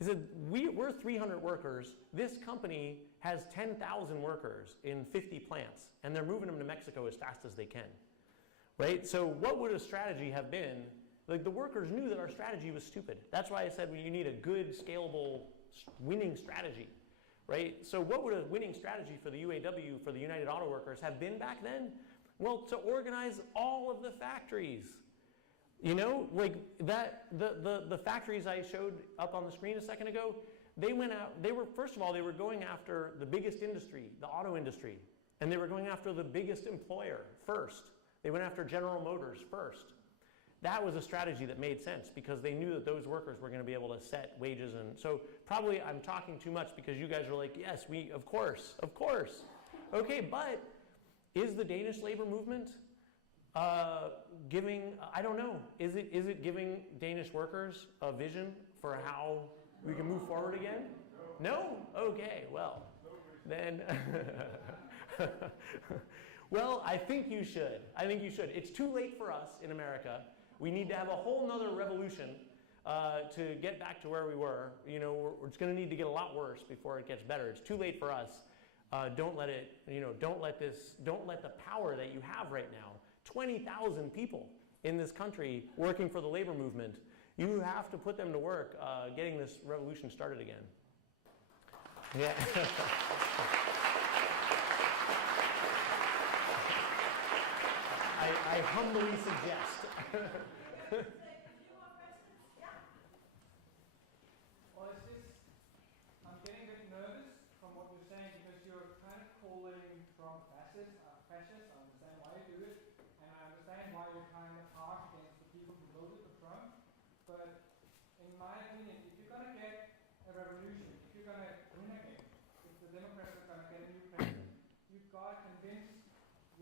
he said, we're 300 workers. This company has 10,000 workers in 50 plants, and they're moving them to Mexico as fast as they can, right? So what would a strategy have been? Like, the workers knew that our strategy was stupid. That's why I said, well, you need a good, scalable, winning strategy, right? So what would a winning strategy for the UAW, for the United Auto Workers, have been back then? Well, to organize all of the factories. You know, like that, the factories I showed up on the screen a second ago, they went out, first of all, they were going after the biggest industry, the auto industry, and they were going after the biggest employer first. They went after General Motors first. That was a strategy that made sense because they knew that those workers were going to be able to set wages. And so probably I'm talking too much because you guys are like, yes, of course. Okay, but is the Danish labor movement giving, I don't know, is it giving Danish workers a vision for how we can move forward again? No? Okay, well, then, well, I think you should. It's too late for us in America. We need to have a whole nother revolution to get back to where we were. You know, it's going to need to get a lot worse before it gets better. It's too late for us. Don't let it, you know, don't let the power that you have right now, 20,000 people in this country working for the labor movement, you have to put them to work getting this revolution started again. Yeah. I humbly suggest. Well, it's just, I'm getting a bit nervous from what you're saying because you're kind of calling Trump fascist. I understand why you do it, and I understand why you're kind of harsh against the people who voted for Trump. But in my opinion, if you're going to get a revolution, if you're going to win again, if the Democrats are going to get a new president, you've got to convince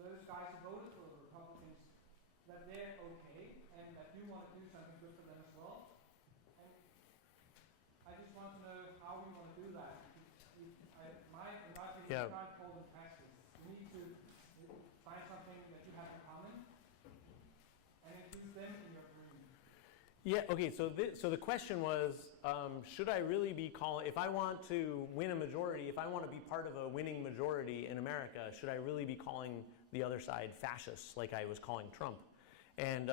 those guys who voted for the Republicans that they're okay and that you want to do something good for them as well. And I just want to know how you want to do that. My advice is you can't call them fascists. You need to find something that you have in common and include them in your dream. Yeah, okay, so the question was, should I really be calling, if I want to win a majority, if I want to be part of a winning majority in America, should I really be calling the other side fascists like I was calling Trump? And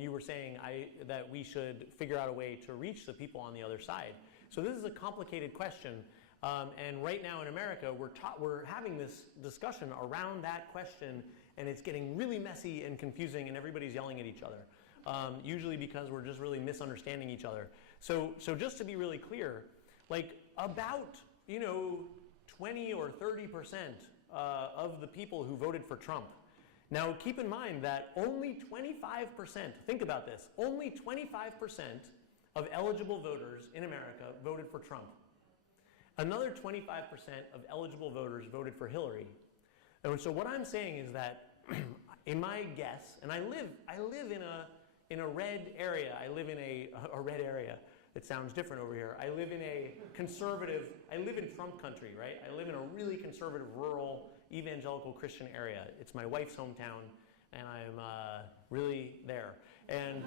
you were saying that we should figure out a way to reach the people on the other side. So this is a complicated question, and right now in America we're having this discussion around that question, and it's getting really messy and confusing, and everybody's yelling at each other. Usually because we're just really misunderstanding each other. So just to be really clear, like about 20 or 30% of the people who voted for Trump Now keep in mind that only 25%, think about this, only 25% of eligible voters in America voted for Trump. Another 25% of eligible voters voted for Hillary. And so what I'm saying is that, in my guess, and I live in a red area. I live in a red area. It sounds different over here. I live in a conservative, I live in Trump country, right? I live in a really conservative, rural, evangelical Christian area. It's my wife's hometown, and I'm really there. And,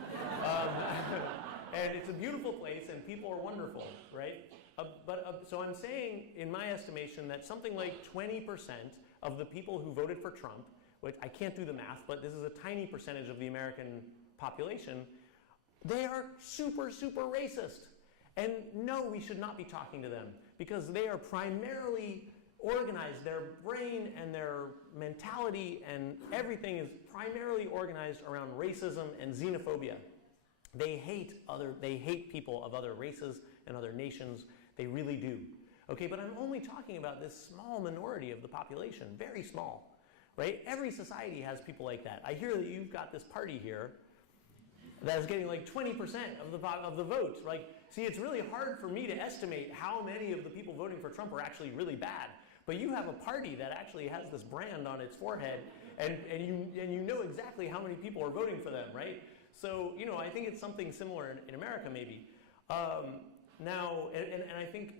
and it's a beautiful place, and people are wonderful, right? So I'm saying, in my estimation, that something like 20% of the people who voted for Trump, which I can't do the math, but this is a tiny percentage of the American population, they are super, super racist. And no, we should not be talking to them, because they are primarily organized. Their brain and their mentality and everything is primarily organized around racism and xenophobia. They hate people of other races and other nations. They really do. Okay, but I'm only talking about this small minority of the population, very small, right? Every society has people like that. I hear that you've got this party here that is getting like 20% of the votes. Like, see, it's really hard for me to estimate how many of the people voting for Trump are actually really bad. But you have a party that actually has this brand on its forehead, and you know exactly how many people are voting for them, right? So, you know, I think it's something similar in America, maybe. Now, and I think,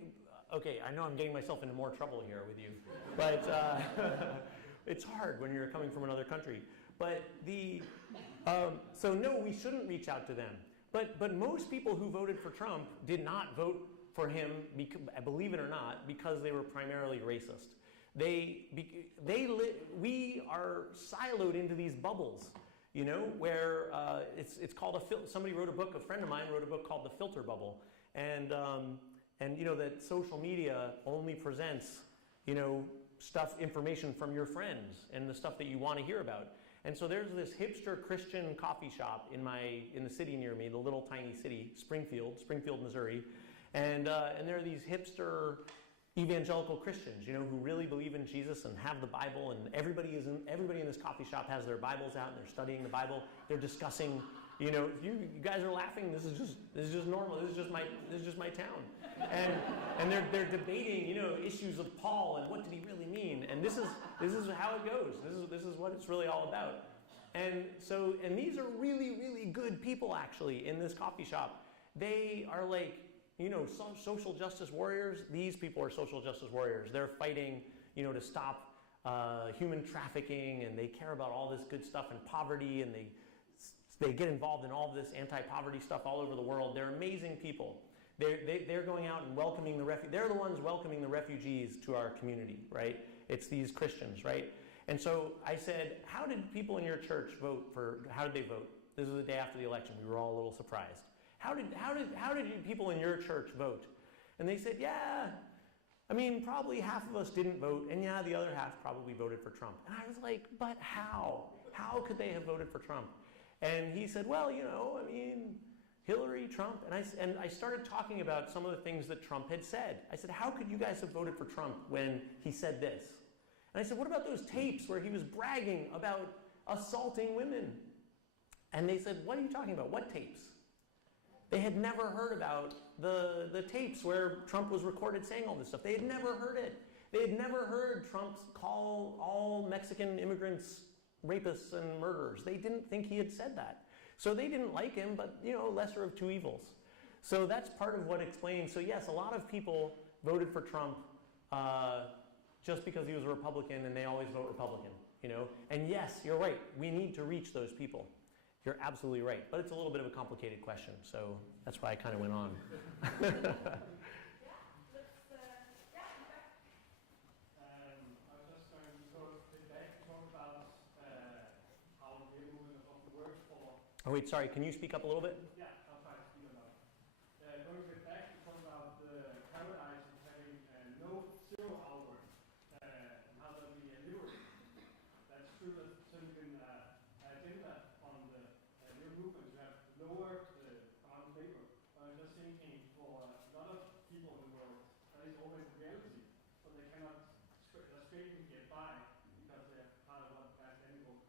okay, I know I'm getting myself into more trouble here with you, but it's hard when you're coming from another country. But so no, we shouldn't reach out to them. But most people who voted for Trump did not vote for him, believe it or not, because they were primarily racist. We are siloed into these bubbles, you know, where it's called somebody wrote a book, a friend of mine wrote a book called The Filter Bubble. And you know, that social media only presents, you know, information from your friends and the stuff that you want to hear about. And so there's this hipster Christian coffee shop in the city near me, the little tiny city, Springfield, Missouri. And there are these hipster evangelical Christians, you know, who really believe in Jesus and have the Bible, and everybody in this coffee shop has their Bibles out and they're studying the Bible. They're discussing, you know, you guys are laughing. This is just normal. This is just my town. And they're debating, you know, issues of Paul and what did he really mean. And this is how it goes. This is what it's really all about. And these are really, really good people actually in this coffee shop. They are like, you know, social justice warriors. These people are social justice warriors. They're fighting, you know, to stop human trafficking, and they care about all this good stuff and poverty, and they get involved in all of this anti-poverty stuff all over the world. They're amazing people. They're going out and welcoming they're the ones welcoming the refugees to our community, right? It's these Christians, right? And so I said, how did people in your church how did they vote? This was the day after the election. We were all a little surprised. How did people in your church vote? And they said, yeah, I mean, probably half of us didn't vote, and yeah, the other half probably voted for Trump. And I was like, but how? How could they have voted for Trump? And he said, well, you know, I mean, Hillary, Trump, and I started talking about some of the things that Trump had said. I said, how could you guys have voted for Trump when he said this? And I said, what about those tapes where he was bragging about assaulting women? And they said, what are you talking about? What tapes? They had never heard about the tapes where Trump was recorded saying all this stuff. They had never heard it. They had never heard Trump call all Mexican immigrants rapists and murderers. They didn't think he had said that. So they didn't like him, but, you know, lesser of two evils. So that's part of what explains. So yes, a lot of people voted for Trump just because he was a Republican, and they always vote Republican, you know. And yes, you're right. We need to reach those people. You're absolutely right. But it's a little bit of a complicated question, so that's why I kind of went on. Oh wait, sorry, can you speak up a little bit? Yeah, I'll try to speak up. Going a bit back to talk about the paradise of having no 0 hour, and how that we liberated. That's true that there's been an agenda on the new movement to have lower the amount of labor. But I'm just thinking for a lot of people in the world, that is always a reality. So they cannot straightly get by because they're part of what past animal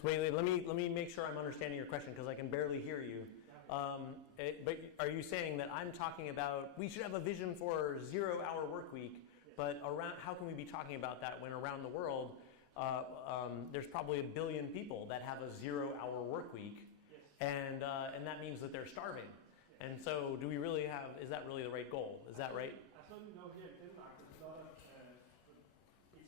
So wait, let me make sure I'm understanding your question because I can barely hear you. But are you saying that I'm talking about we should have a vision for 0-hour work week, but around how can we be talking about that when around the world there's probably 1 billion people that have a 0-hour work week, and that means that they're starving. And so do we really have, is that really the right goal? Is that right? I certainly know here in Denmark there's a lot of, you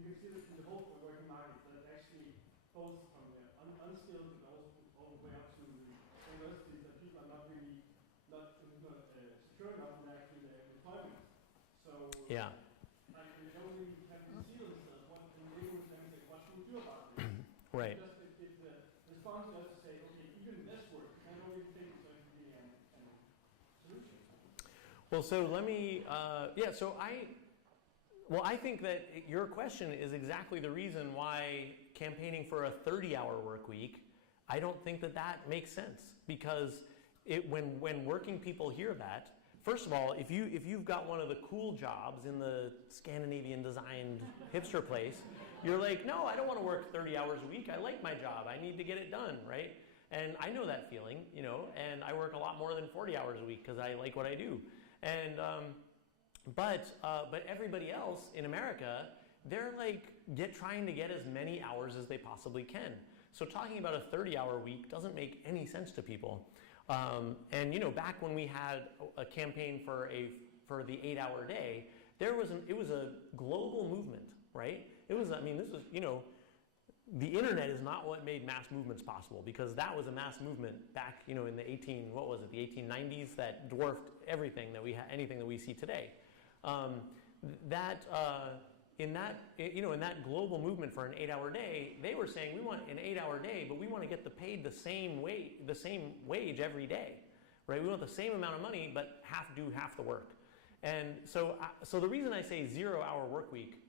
can see this in the whole working market, that actually both from the unskilled and also all the way up to the universities, that people are not really, not secure enough in actually their employment. So, yeah. like, they don't really have to see themselves, what can they do, and say, what should we do about this? Right. Just if the response is to say, okay, even this work, I don't really think it's going to be an solution. Well, so let me, I think that your question is exactly the reason why campaigning for a 30-hour work week, I don't think that that makes sense. Because when working people hear that, first of all, if you've got one of the cool jobs in the Scandinavian designed hipster place, you're like, no, I don't want to work 30 hours a week. I like my job. I need to get it done, right? And I know that feeling, you know, and I work a lot more than 40 hours a week because I like what I do. And but everybody else in America, they're like trying to get as many hours as they possibly can. So talking about a 30-hour week doesn't make any sense to people. And you know, back when we had a campaign for the 8-hour day, it was a global movement, right? It was, I mean, this was, you know, the internet is not what made mass movements possible, because that was a mass movement back, you know, in the 1890s that dwarfed everything that anything that we see today. In that global movement for an 8-hour day, they were saying we want an 8-hour day, but we want to get paid the same wage every day, right? We want the same amount of money, but do half the work. And so the reason I say 0-hour work week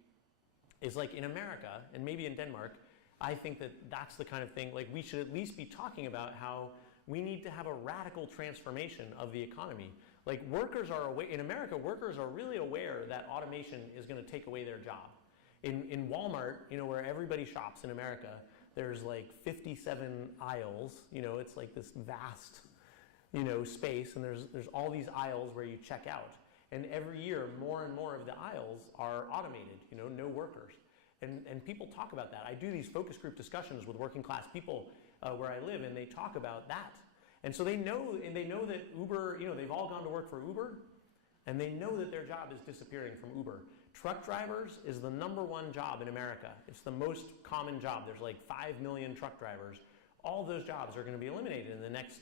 is, like, in America and maybe in Denmark, I think that that's the kind of thing, like, we should at least be talking about how we need to have a radical transformation of the economy. Like, in America, workers are really aware that automation is going to take away their job. In Walmart, you know, where everybody shops in America, there's like 57 aisles, you know, it's like this vast, you know, space, and there's all these aisles where you check out. And every year, more and more of the aisles are automated, you know, no workers. And people talk about that. I do these focus group discussions with working class people where I live, and they talk about that. And so they know that Uber, you know, they've all gone to work for Uber, and they know that their job is disappearing from Uber. Truck drivers is the #1 job in America. It's the most common job. There's like 5 million truck drivers. All those jobs are going to be eliminated in the next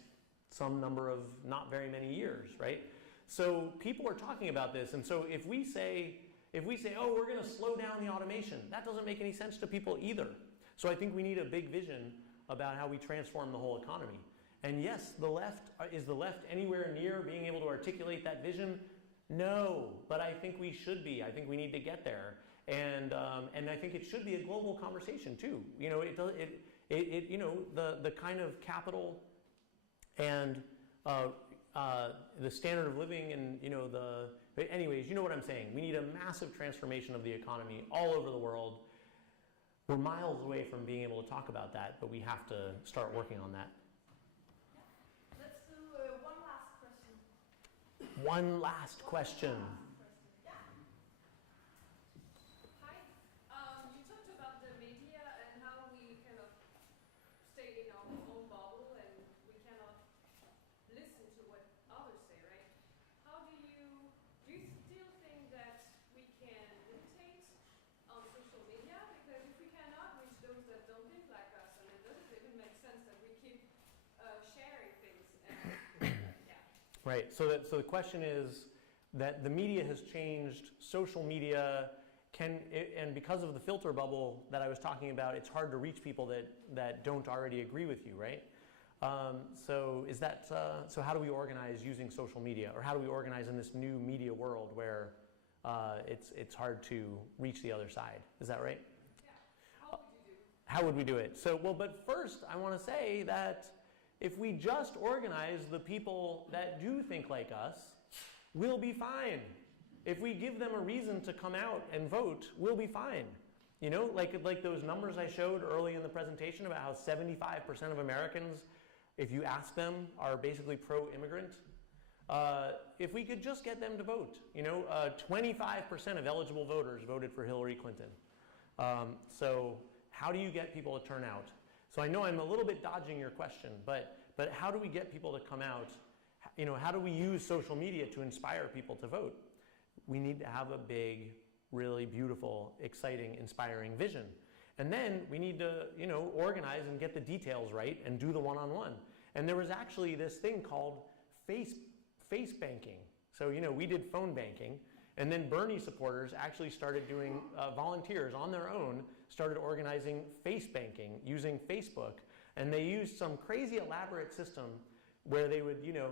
some number of not very many years, right? So people are talking about this, and so if we say, oh, we're going to slow down the automation, that doesn't make any sense to people either. So I think we need a big vision about how we transform the whole economy. And yes, is the left anywhere near being able to articulate that vision? No, but I think we should be. I think we need to get there, and I think it should be a global conversation too. You know, you know, the kind of capital and the standard of living, and you know anyways, you know what I'm saying. We need a massive transformation of the economy all over the world. We're miles away from being able to talk about that, but we have to start working on that. Let's do one last question. One last question. Yeah. Hi. You talked about the media and how we kind of stay in our own bubble and we cannot listen to what others say, right? How do you still think that we can imitate on social media? Because if we cannot reach those that don't think like us, and it doesn't even make sense that we keep sharing things. And, yeah. Right. So the question is that the media has changed. Social media and because of the filter bubble that I was talking about, it's hard to reach people that don't already agree with you, right? So how do we organize using social media, or how do we organize in this new media world where it's hard to reach the other side? Is that right? Yeah. How would you do it? How would we do it? But first I want to say that if we just organize the people that do think like us, we'll be fine. If we give them a reason to come out and vote, we'll be fine. You know, like those numbers I showed early in the presentation about how 75% of Americans, if you ask them, are basically pro-immigrant. If we could just get them to vote, you know, 25% of eligible voters voted for Hillary Clinton. So how do you get people to turn out? So I know I'm a little bit dodging your question, but how do we get people to come out? You know, how do we use social media to inspire people to vote? We need to have a big, really beautiful, exciting, inspiring vision. And then we need to, you know, organize and get the details right and do the one-on-one. And there was actually this thing called face banking. So, you know, we did phone banking, and then Bernie supporters actually started doing, volunteers on their own started organizing face banking using Facebook. And they used some crazy elaborate system where they would, you know,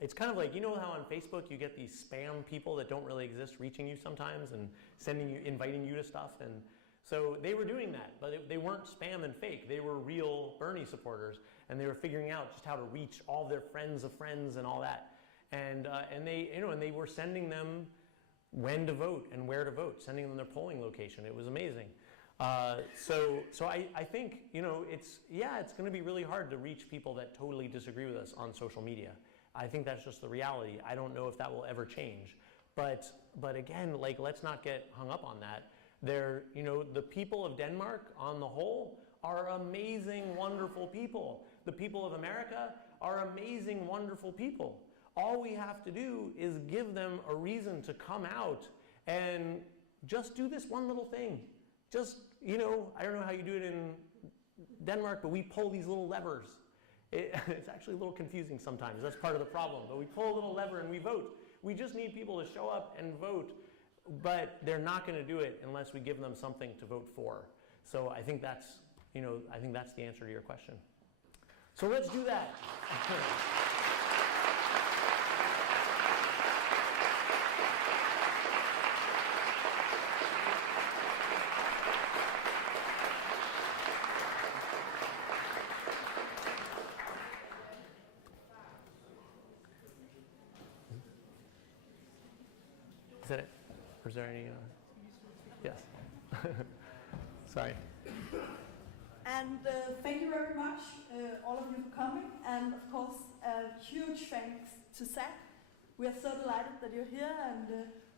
it's kind of like, you know how on Facebook you get these spam people that don't really exist reaching you sometimes and inviting you to stuff? And so they were doing that, but they weren't spam and fake. They were real Bernie supporters, and they were figuring out just how to reach all their friends of friends and all that. And they, you know, and they were sending them when to vote and where to vote, sending them their polling location. It was amazing. So I think, you know, it's going to be really hard to reach people that totally disagree with us on social media. I think that's just the reality. I don't know if that will ever change. But again, like, let's not get hung up on that. You know, the people of Denmark on the whole are amazing, wonderful people. The people of America are amazing, wonderful people. All we have to do is give them a reason to come out and just do this one little thing. Just, you know, I don't know how you do it in Denmark, but we pull these little levers. It's actually a little confusing sometimes. That's part of the problem. But we pull a little lever and we vote. We just need people to show up and vote. But they're not going to do it unless we give them something to vote for. So I think that's, you know, I think that's the answer to your question. So let's do that. Is that it? Or is there any? Yes. Sorry. And thank you very much, all of you, for coming. And of course, a huge thanks to Zack. We are so delighted that you're here, and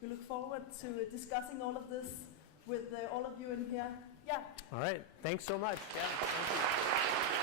we look forward to discussing all of this with all of you in here. Yeah. All right. Thanks so much. Yeah. Thank you.